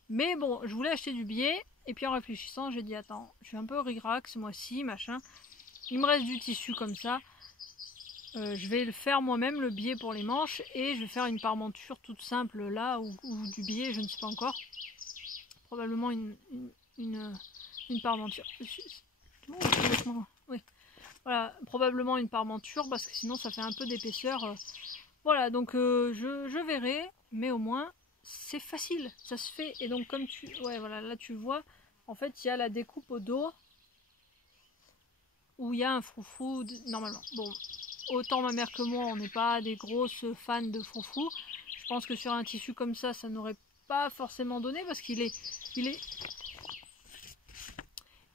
Mais bon, je voulais acheter du biais, et puis en réfléchissant, j'ai dit, attends, je suis un peu rigrac ce mois-ci, machin. Il me reste du tissu comme ça. Je vais le faire moi-même, le biais pour les manches, et je vais faire une parmenture toute simple là, ou du biais, je ne sais pas encore. Probablement une parmenture. Oui. Voilà, probablement une parmenture parce que sinon ça fait un peu d'épaisseur. Voilà, donc je verrai, mais au moins c'est facile, ça se fait. Et donc comme ouais, voilà, là tu vois, en fait il y a la découpe au dos. où il y a un froufrou normalement. Bon, autant ma mère que moi, on n'est pas des grosses fans de froufrou. Je pense que sur un tissu comme ça n'aurait pas forcément donné parce qu'il est,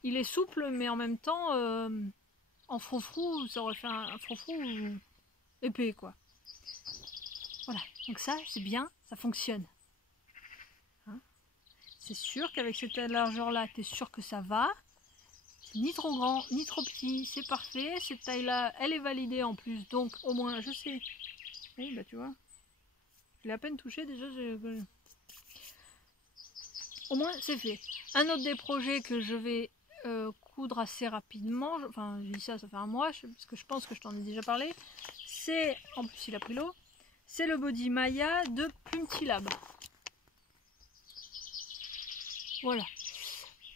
il est souple, mais en même temps, en froufrou, ça aurait fait un froufrou épais, quoi. Voilà, donc ça, c'est bien, ça fonctionne. Hein, c'est sûr qu'avec cette largeur-là, tu es sûr que ça va. C'est ni trop grand, ni trop petit, c'est parfait. Cette taille-là, elle est validée en plus, donc au moins, je sais. Oui, bah tu vois, je l'ai à peine touché déjà. Au moins, c'est fait. Un autre des projets que je vais coudre assez rapidement, enfin, je dis ça fait un mois, parce que je pense que je t'en ai déjà parlé, c'est, en plus il a pris l'eau, c'est le body Maya de Puntilab. Voilà.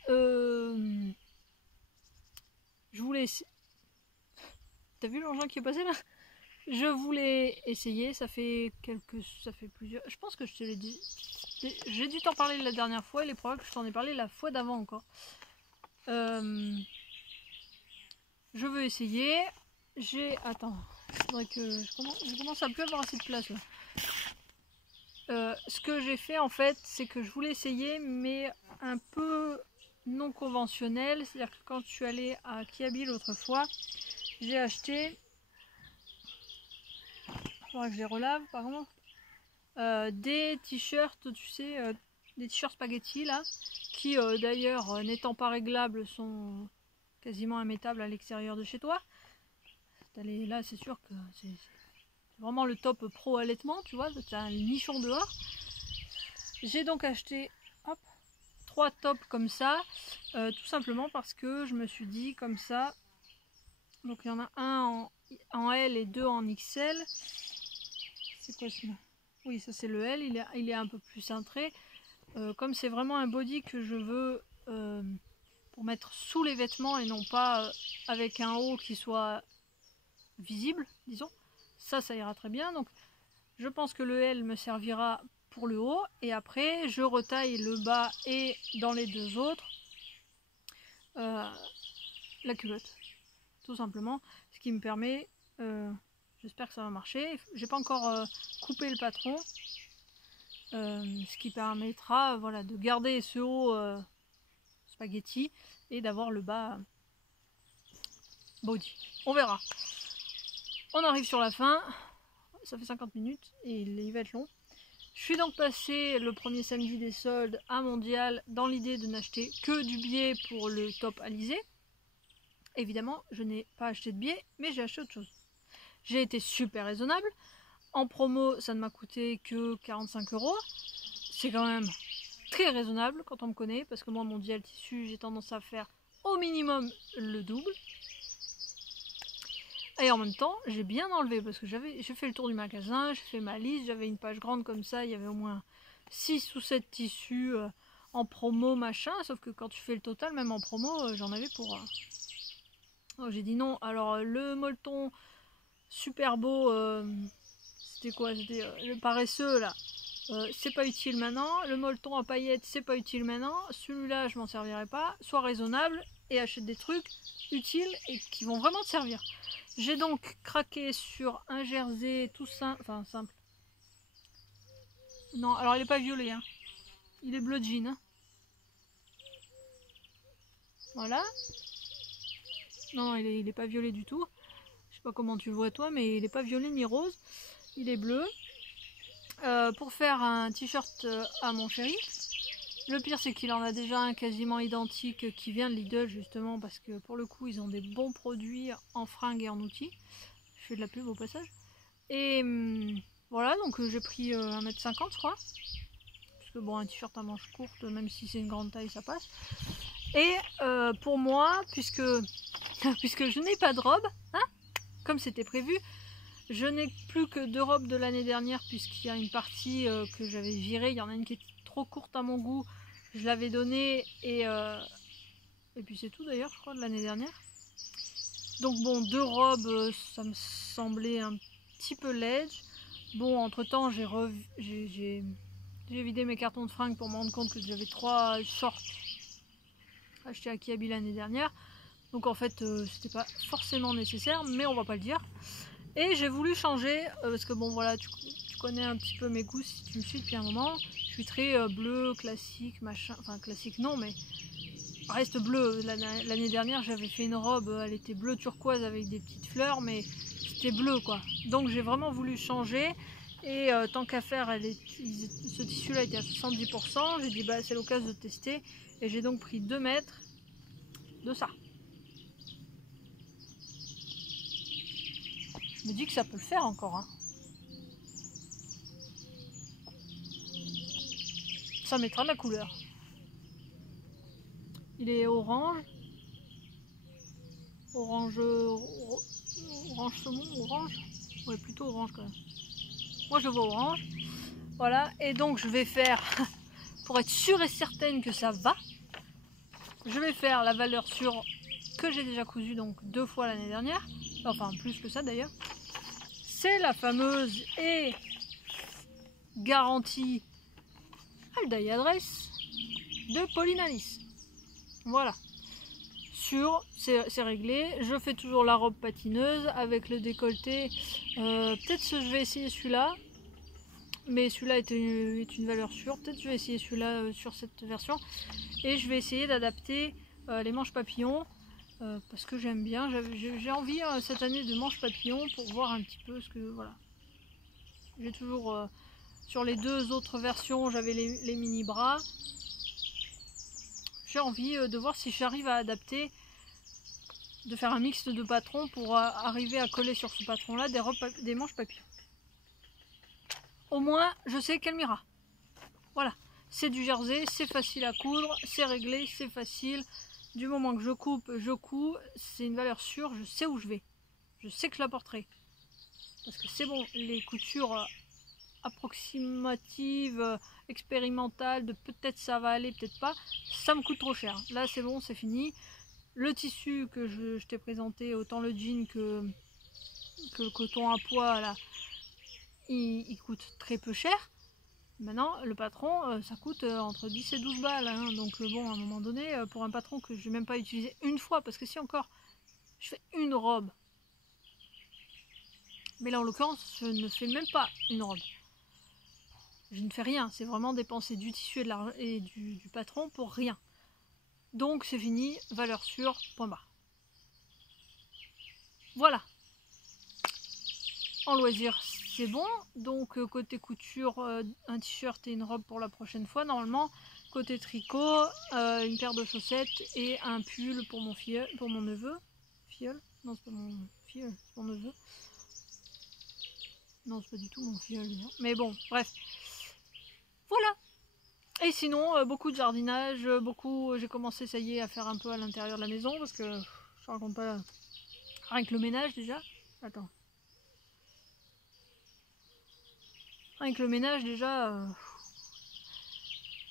Je voulais... T'as vu l'engin qui est passé là? Je voulais essayer, ça fait plusieurs... Je pense que je te l'ai dit. J'ai dû t'en parler la dernière fois, il est probable que je t'en ai parlé la fois d'avant encore. Je veux essayer. Attends, faudrait que je commence à plus avoir assez de place là. Ce que j'ai fait en fait, c'est que je voulais essayer, mais un peu non conventionnel. C'est-à-dire que quand je suis allée à Kiabi l'autre fois, j'ai acheté, il faudra que je les relave par contre, des t-shirts, tu sais, des t-shirts spaghetti là, qui d'ailleurs n'étant pas réglables sont quasiment immettables à l'extérieur de chez toi. Là, c'est sûr que c'est vraiment le top pro allaitement, tu vois, t'as un nichon dehors. J'ai donc acheté 3 tops comme ça, tout simplement parce que je me suis dit comme ça. Donc il y en a un en L et 2 en XL. C'est quoi celui-là? Oui, ça c'est le L, il est un peu plus cintré. Comme c'est vraiment un body que je veux pour mettre sous les vêtements et non pas avec un haut qui soit visible, disons, ça ira très bien. Donc je pense que le L me servira pour le haut et après je retaille le bas et dans les deux autres la culotte, tout simplement, ce qui me permet, j'espère que ça va marcher, j'ai pas encore coupé le patron, ce qui permettra voilà, de garder ce haut spaghetti et d'avoir le bas body. On verra. On arrive sur la fin, ça fait 50 minutes et il va être long. Je suis donc passé le premier samedi des soldes à Mondial dans l'idée de n'acheter que du biais pour le top alizé. Évidemment, je n'ai pas acheté de biais, mais j'ai acheté autre chose. J'ai été super raisonnable. En promo, ça ne m'a coûté que 45 €. C'est quand même très raisonnable quand on me connaît, parce que moi, Mondial tissu, j'ai tendance à faire au minimum le double. Et en même temps, j'ai bien enlevé parce que j'ai fait le tour du magasin, j'ai fait ma liste, j'avais une page grande comme ça, il y avait au moins 6 ou 7 tissus en promo, machin, sauf que quand tu fais le total, même en promo, j'en avais pour... Donc j'ai dit non. Alors le molleton super beau, c'était quoi? C'était le paresseux là. C'est pas utile maintenant. Le molleton à paillettes, c'est pas utile maintenant. Celui-là, je m'en servirai pas. Sois raisonnable et achète des trucs utiles et qui vont vraiment te servir. J'ai donc craqué sur un jersey tout simple, enfin simple. Non, alors il est pas violet, hein. Il est bleu jean. Hein. Voilà. Non, il est pas violet du tout. Je sais pas comment tu le vois toi, mais il est pas violet ni rose. Il est bleu. Pour faire un t-shirt à mon chéri. Le pire c'est qu'il en a déjà un quasiment identique qui vient de Lidl justement parce que pour le coup ils ont des bons produits en fringues et en outils. Je fais de la pub au passage. Et voilà, donc j'ai pris 1,50 m je crois. Parce que bon, un t-shirt à manches courtes, même si c'est une grande taille, ça passe. Et pour moi, puisque je n'ai pas de robe, hein, comme c'était prévu, je n'ai plus que 2 robes de l'année dernière puisqu'il y a une partie que j'avais virée. Il y en a une qui est trop courte à mon goût. Je l'avais donnée et puis c'est tout d'ailleurs, je crois, de l'année dernière. Donc bon, 2 robes, ça me semblait un petit peu ledge. Bon, entre temps, j'ai vidé mes cartons de fringues pour me rendre compte que j'avais 3 shorts achetés à Kiabi l'année dernière. Donc en fait c'était pas forcément nécessaire, mais on va pas le dire. Et j'ai voulu changer parce que bon voilà, tu connais un petit peu mes goûts si tu me suis depuis un moment. Je suis très bleu classique, machin, enfin classique non, mais reste bleu. L'année dernière j'avais fait une robe, elle était bleu turquoise avec des petites fleurs, mais c'était bleu quoi. Donc j'ai vraiment voulu changer. Et tant qu'à faire, ce tissu là était à 70%. J'ai dit bah c'est l'occasion de tester. Et j'ai donc pris 2 mètres de ça. Je me dis que ça peut le faire encore. Hein. Ça mettra de la couleur. Il est orange. Orange saumon, orange. Ouais, plutôt orange quand même. Moi je vois orange. Voilà, et donc je vais faire, pour être sûre et certaine que ça va, je vais faire la valeur sûre que j'ai déjà cousue donc 2 fois l'année dernière. Enfin plus que ça d'ailleurs. C'est la fameuse et garantie Aldaï Adresse de Pauline Alice. Voilà. C'est réglé. Je fais toujours la robe patineuse avec le décolleté. Peut-être que je vais essayer celui-là. Mais celui-là est une valeur sûre. Peut-être que je vais essayer celui-là sur cette version. Et je vais essayer d'adapter les manches papillons. Parce que j'aime bien. J'ai envie cette année de manches papillons pour voir un petit peu ce que... Voilà. J'ai toujours... sur les 2 autres versions, j'avais les mini bras. J'ai envie de voir si j'arrive à adapter, de faire un mix de patrons pour arriver à coller sur ce patron là des manches papillons. Au moins je sais qu'elle m'ira. Voilà, c'est du jersey, c'est facile à coudre, c'est réglé, c'est facile. Du moment que je coupe, je couds, c'est une valeur sûre, je sais où je vais. Je sais que je la porterai. Parce que c'est bon, les coutures approximatives, expérimentales, de peut-être ça va aller, peut-être pas, ça me coûte trop cher. Là c'est bon, c'est fini. Le tissu que je t'ai présenté, autant le jean que le coton à pois, là, il coûte très peu cher. Maintenant, le patron, ça coûte entre 10 et 12 balles. Hein. Donc bon, à un moment donné, pour un patron que je n'ai même pas utilisé une fois, parce que si encore je fais une robe, mais là en l'occurrence, je ne fais même pas une robe. Je ne fais rien, c'est vraiment dépenser du tissu et du patron pour rien. Donc c'est fini, valeur sûre, point barre. Voilà. En loisir, c'est bon. Donc côté couture, un t-shirt et une robe pour la prochaine fois normalement. Côté tricot, une paire de chaussettes et un pull pour mon filleul, pour mon neveu. Filleul? Non, c'est pas mon filleul, c'est mon neveu. Non, c'est pas du tout mon filleul. Mais bon, bref. Voilà. Et sinon, beaucoup de jardinage, j'ai commencé, ça y est, à faire un peu à l'intérieur de la maison, parce que je raconte pas, rien que le ménage déjà. Attends. Rien que le ménage déjà, le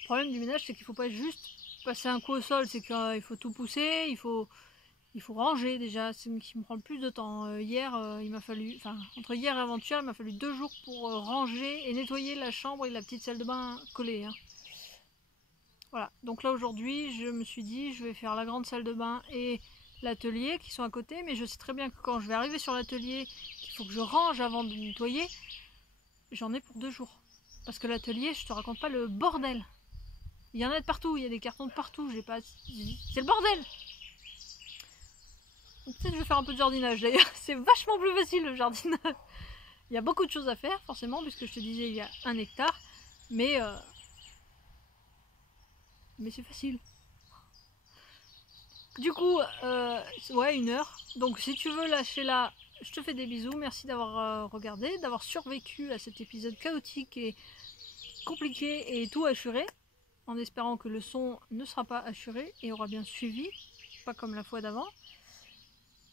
problème du ménage c'est qu'il faut pas juste passer un coup au sol, c'est qu'il faut tout pousser, il faut ranger déjà, c'est ce qui me prend le plus de temps. Hier, il m'a fallu, enfin entre hier et avant-hier, il m'a fallu 2 jours pour ranger et nettoyer la chambre et la petite salle de bain collée. Hein. Voilà, donc là aujourd'hui je me suis dit je vais faire la grande salle de bain et l'atelier qui sont à côté, mais je sais très bien que quand je vais arriver sur l'atelier, qu'il faut que je range avant de nettoyer, j'en ai pour 2 jours. Parce que l'atelier, je te raconte pas le bordel. Il y en a de partout, il y a des cartons de partout, j'ai pas... C'est le bordel. Peut-être je vais faire un peu de jardinage d'ailleurs, c'est vachement plus facile le jardinage. Il y a beaucoup de choses à faire forcément, puisque je te disais il y a 1 hectare, mais c'est facile. Du coup, ouais, 1 heure. Donc si tu veux lâcher là, je te fais des bisous. Merci d'avoir regardé, d'avoir survécu à cet épisode chaotique et compliqué et tout assuré. En espérant que le son ne sera pas assuré et aura bien suivi, pas comme la fois d'avant.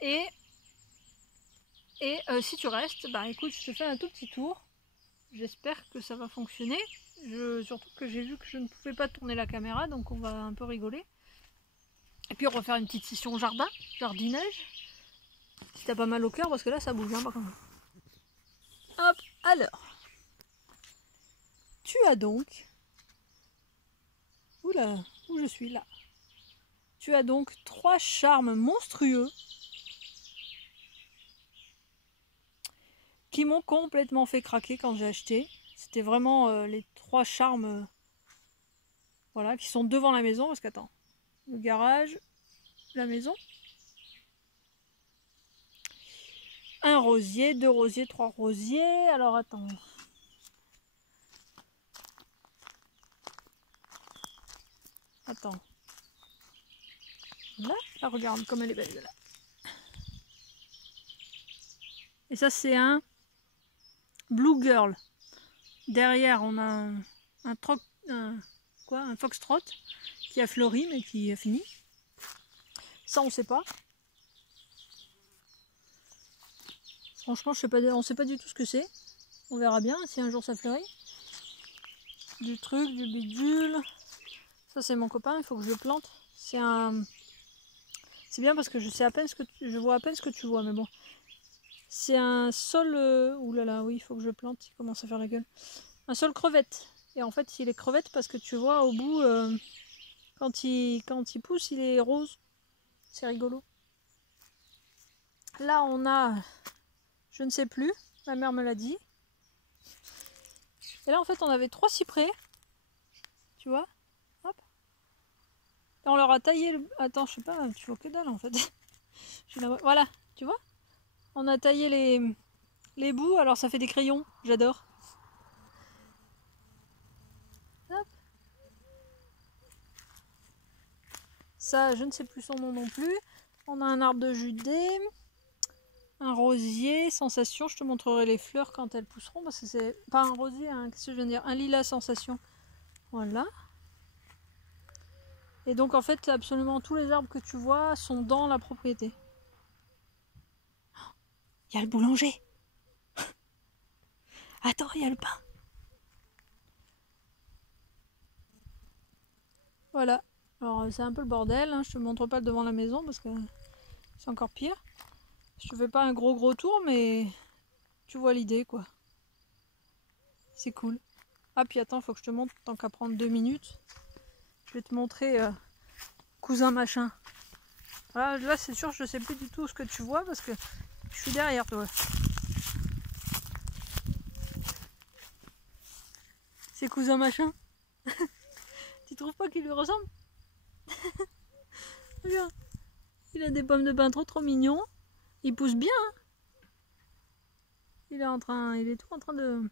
Et si tu restes, bah écoute, je te fais un tout petit tour. J'espère que ça va fonctionner. Surtout que j'ai vu que je ne pouvais pas tourner la caméra, donc on va un peu rigoler. Et puis on va faire une petite session jardinage. Si t'as pas mal au cœur, parce que là ça bouge, hein, par contre. Hop, alors. Tu as donc... Oula, où je suis là. Tu as donc 3 charmes monstrueux qui m'ont complètement fait craquer quand j'ai acheté. C'était vraiment les 3 charmes voilà, qui sont devant la maison. Parce qu'attends, le garage, la maison. Un rosier, 2 rosiers, 3 rosiers. Alors attends. Attends. Là, regarde comme elle est belle là. Et ça c'est un Blue Girl. Derrière on a un foxtrot qui a fleuri mais qui a fini. Ça on sait pas. Franchement on sait pas du tout ce que c'est. On verra bien si un jour ça fleurit. Du truc, du bidule. Ça c'est mon copain, il faut que je le plante. C'est bien parce que je sais à peine je vois à peine ce que tu vois, mais bon. C'est un sol. Oulala, oui, il faut que je le plante. Il commence à faire la gueule. Un sol crevette. Et en fait, il est crevette parce que tu vois au bout, quand il pousse, il est rose. C'est rigolo. Là, on a, je ne sais plus. Ma mère me l'a dit. Et là, en fait, on avait 3 cyprès. Tu vois? Hop. Et on leur a taillé le... Attends, je sais pas, tu vois que dalle en fait. Voilà, tu vois? On a taillé les bouts, alors ça fait des crayons. J'adore. Hop. Ça, je ne sais plus son nom non plus. On a un arbre de Judée. Un rosier, sensation. Je te montrerai les fleurs quand elles pousseront. Parce que c'est pas un rosier, qu'est-ce que je viens de dire? Un lilas sensation. Voilà. Et donc en fait, absolument tous les arbres que tu vois sont dans la propriété. Il y a le boulanger. Attends, il y a le pain. Voilà. Alors c'est un peu le bordel. Hein. Je te montre pas devant la maison parce que c'est encore pire. Je te fais pas un gros tour, mais tu vois l'idée quoi. C'est cool. Ah puis attends, faut que je te montre, tant qu'à prendre 2 minutes. Je vais te montrer cousin machin. Voilà, là c'est sûr, je sais plus du tout ce que tu vois parce que je suis derrière toi. C'est cousin machin. Tu trouves pas qu'il lui ressemble? Regarde, il a des pommes de pin trop mignons. Il pousse bien. Hein. Il est tout en train de...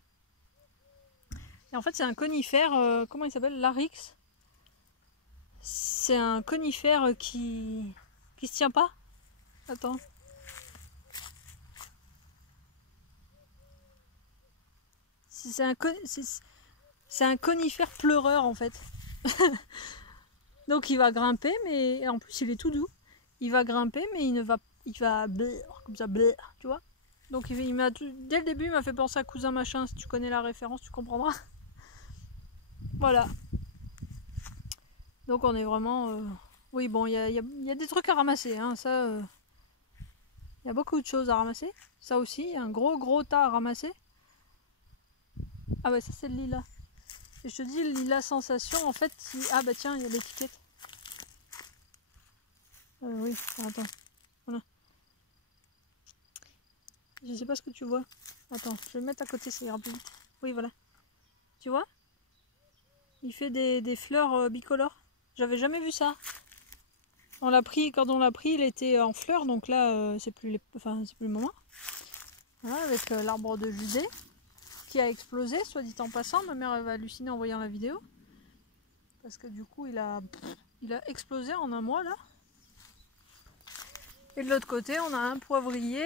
Et en fait c'est un conifère, comment il s'appelle? Larix. C'est un conifère qui se tient pas. Attends. C'est un conifère pleureur en fait. Donc il va grimper, mais en plus il est tout doux. Il va grimper, mais il va comme ça, tu vois. Donc dès le début il m'a fait penser à cousin machin. Si tu connais la référence, tu comprendras. Voilà. Donc on est vraiment... Oui bon, il y a des trucs à ramasser. Hein. Ça, il y a beaucoup de choses à ramasser. Ça aussi, un gros tas à ramasser. Ah ouais, ça c'est le lilas. Et je te dis, le lilas sensation, en fait... Ah bah tiens, il y a l'étiquette. Oui, attends. Voilà. Je sais pas ce que tu vois. Attends, je vais le mettre à côté, ça ira plus vite. Oui, voilà. Tu vois? Il fait des fleurs bicolores. J'avais jamais vu ça. Quand on l'a pris, il était en fleurs, donc là, c'est plus le moment. Voilà, avec l'arbre de Judée qui a explosé, soit dit en passant. Ma mère elle va halluciner en voyant la vidéo. Parce que du coup, il a explosé en un mois là. Et de l'autre côté, on a un poivrier.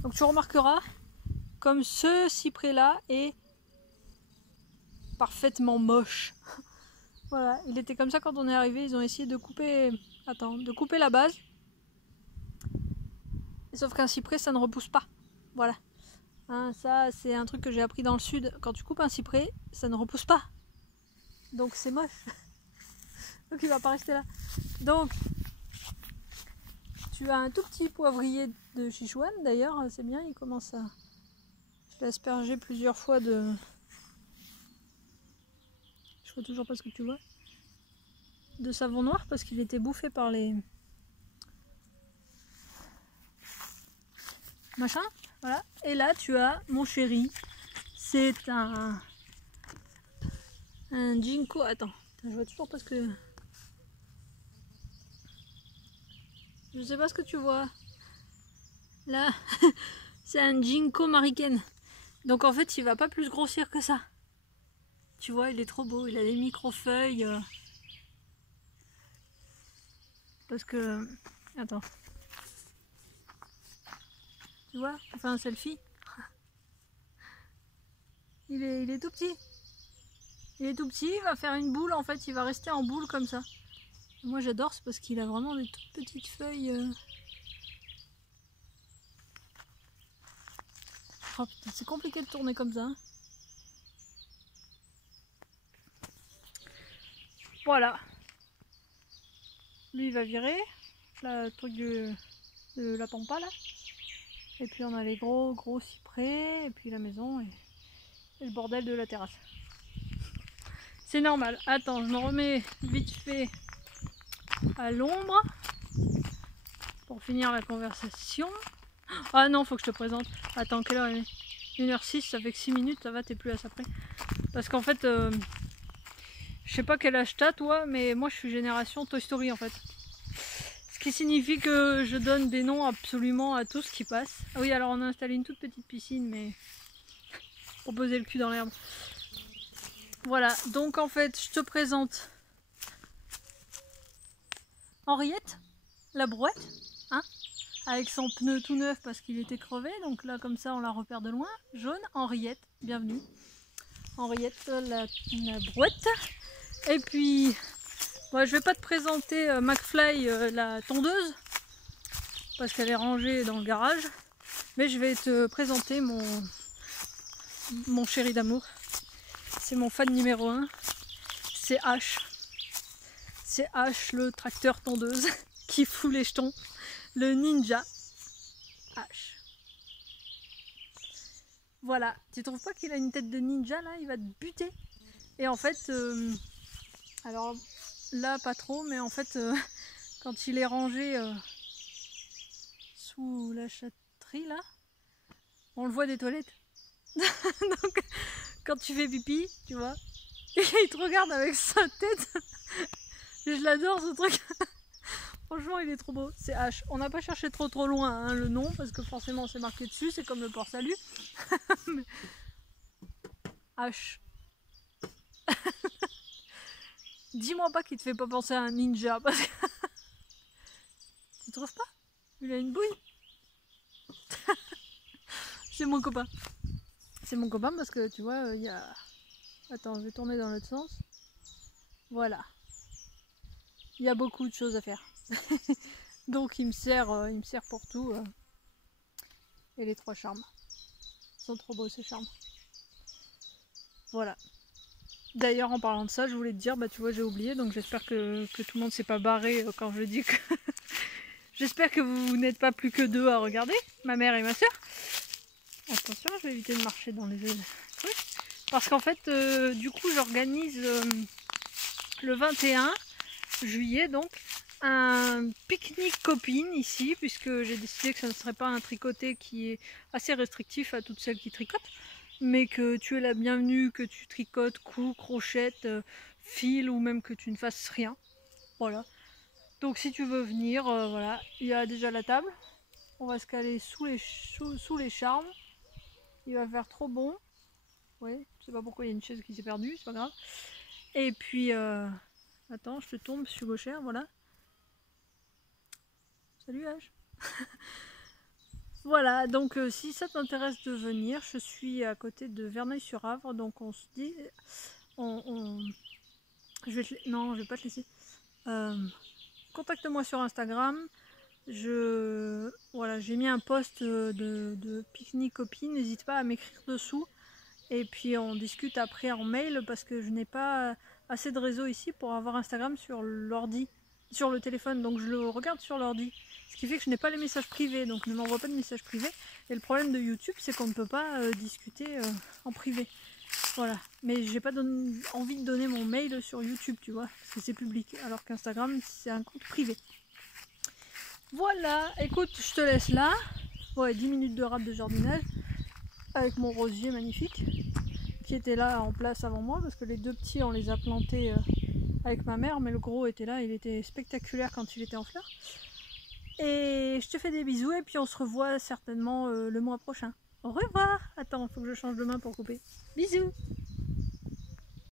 Donc tu remarqueras, comme ce cyprès là est parfaitement moche. Voilà, il était comme ça quand on est arrivé. Ils ont essayé de couper, la base. Sauf qu'un cyprès, ça ne repousse pas. Voilà. Hein, ça, c'est un truc que j'ai appris dans le sud. Quand tu coupes un cyprès, ça ne repousse pas. Donc c'est moche. Donc il va pas rester là. Donc tu as un tout petit poivrier de Sichuan d'ailleurs, c'est bien, il commence à... Je l'ai aspergé plusieurs fois de... Je vois toujours pas ce que tu vois. de savon noir parce qu'il était bouffé par les machins. Voilà. Et là tu as mon chéri. C'est un ginkgo. Attends, je vois toujours parce que je sais pas ce que tu vois. Là, c'est un ginkgo mariken. Donc en fait, il va pas plus grossir que ça. Tu vois, il est trop beau. Il a des micro-feuilles. Parce que... Attends. Tu vois, on fait un selfie. Il est tout petit. Il est tout petit, il va faire une boule en fait. Il va rester en boule comme ça. Moi j'adore, c'est parce qu'il a vraiment des toutes petites feuilles. Oh putain, c'est compliqué de tourner comme ça. Voilà. Lui il va virer. Le truc de la pampa là. Et puis on a les gros cyprès. Et puis la maison et le bordel de la terrasse. C'est normal. Attends, je me remets vite fait à l'ombre pour finir la conversation. Ah non, faut que je te présente. Attends, quelle heure il est? 1h06, ça fait que 6 minutes, ça va, t'es plus à ça près. Parce qu'en fait, je sais pas quel âge t'as toi, mais moi je suis génération Toy Story en fait. Ce qui signifie que je donne des noms absolument à tout ce qui passe. Ah oui, alors on a installé une toute petite piscine, mais pour poser le cul dans l'herbe. Voilà, donc en fait, je te présente Henriette, la brouette, hein, avec son pneu tout neuf parce qu'il était crevé, donc là comme ça on la repère de loin. Jaune, Henriette, bienvenue. Henriette, la brouette. Et puis, moi je vais pas te présenter McFly, la tondeuse, parce qu'elle est rangée dans le garage, mais je vais te présenter mon chéri d'amour. C'est mon fan numéro 1, c'est H. C'est H, le tracteur tondeuse qui fout les jetons, le ninja H. Voilà, tu trouves pas qu'il a une tête de ninja là? Il va te buter. Et en fait, alors là pas trop, mais en fait, quand il est rangé sous la chatterie là, on le voit des toilettes. Donc quand tu fais pipi, tu vois, il te regarde avec sa tête. Je l'adore ce truc. Franchement il est trop beau, c'est H. On n'a pas cherché trop loin hein, le nom parce que forcément c'est marqué dessus, c'est comme le port salut. H. Dis-moi pas qu'il te fait pas penser à un ninja parce que... Tu trouves pas? Il a une bouille. C'est mon copain. C'est mon copain parce que tu vois, il y a... Attends, je vais tourner dans l'autre sens. Voilà. Il y a beaucoup de choses à faire. Donc il me sert pour tout. Et les 3 charmes. Ils sont trop beaux ces charmes. Voilà. D'ailleurs en parlant de ça, je voulais te dire, bah tu vois j'ai oublié, donc j'espère que tout le monde s'est pas barré quand je dis que... J'espère que vous n'êtes pas plus que 2 à regarder, ma mère et ma soeur. Attention, je vais éviter de marcher dans les trucs. Parce qu'en fait, du coup j'organise le 21 juillet donc un pique-nique copine ici, puisque j'ai décidé que ça ne serait pas un tricoté qui est assez restrictif à toutes celles qui tricotent, mais que tu es la bienvenue, que tu tricotes, couds, crochettes, fil ou même que tu ne fasses rien. Voilà. Donc si tu veux venir, voilà, il y a déjà la table. On va se caler sous les charmes. Il va faire trop bon. Oui, je sais pas pourquoi il y a une chaise qui s'est perdue, c'est pas grave. Et puis, attends, je te tombe sur gauchère, voilà. Salut H. Voilà, donc si ça t'intéresse de venir, je suis à côté de Verneuil-sur-Avre, donc on se dit, je vais non, je vais pas te laisser. Contacte-moi sur Instagram. Voilà, j'ai mis un post de pique-nique copine, n'hésite pas à m'écrire dessous. Et puis on discute après en mail parce que je n'ai pas assez de réseau ici pour avoir Instagram sur l'ordi, sur le téléphone, donc je le regarde sur l'ordi. Ce qui fait que je n'ai pas les messages privés, donc ne m'envoie pas de messages privés. Et le problème de YouTube, c'est qu'on ne peut pas discuter en privé. Voilà, mais j'ai pas envie de donner mon mail sur YouTube, tu vois, parce que c'est public, alors qu'Instagram c'est un compte privé. Voilà, écoute, je te laisse là. Ouais, 10 minutes de rade de jardinage avec mon rosier magnifique qui était là en place avant moi, parce que les deux petits on les a plantés avec ma mère, mais le gros était là, il était spectaculaire quand il était en fleurs. Et je te fais des bisous et puis on se revoit certainement le mois prochain. Au revoir. Attends, faut que je change de main pour couper. Bisous.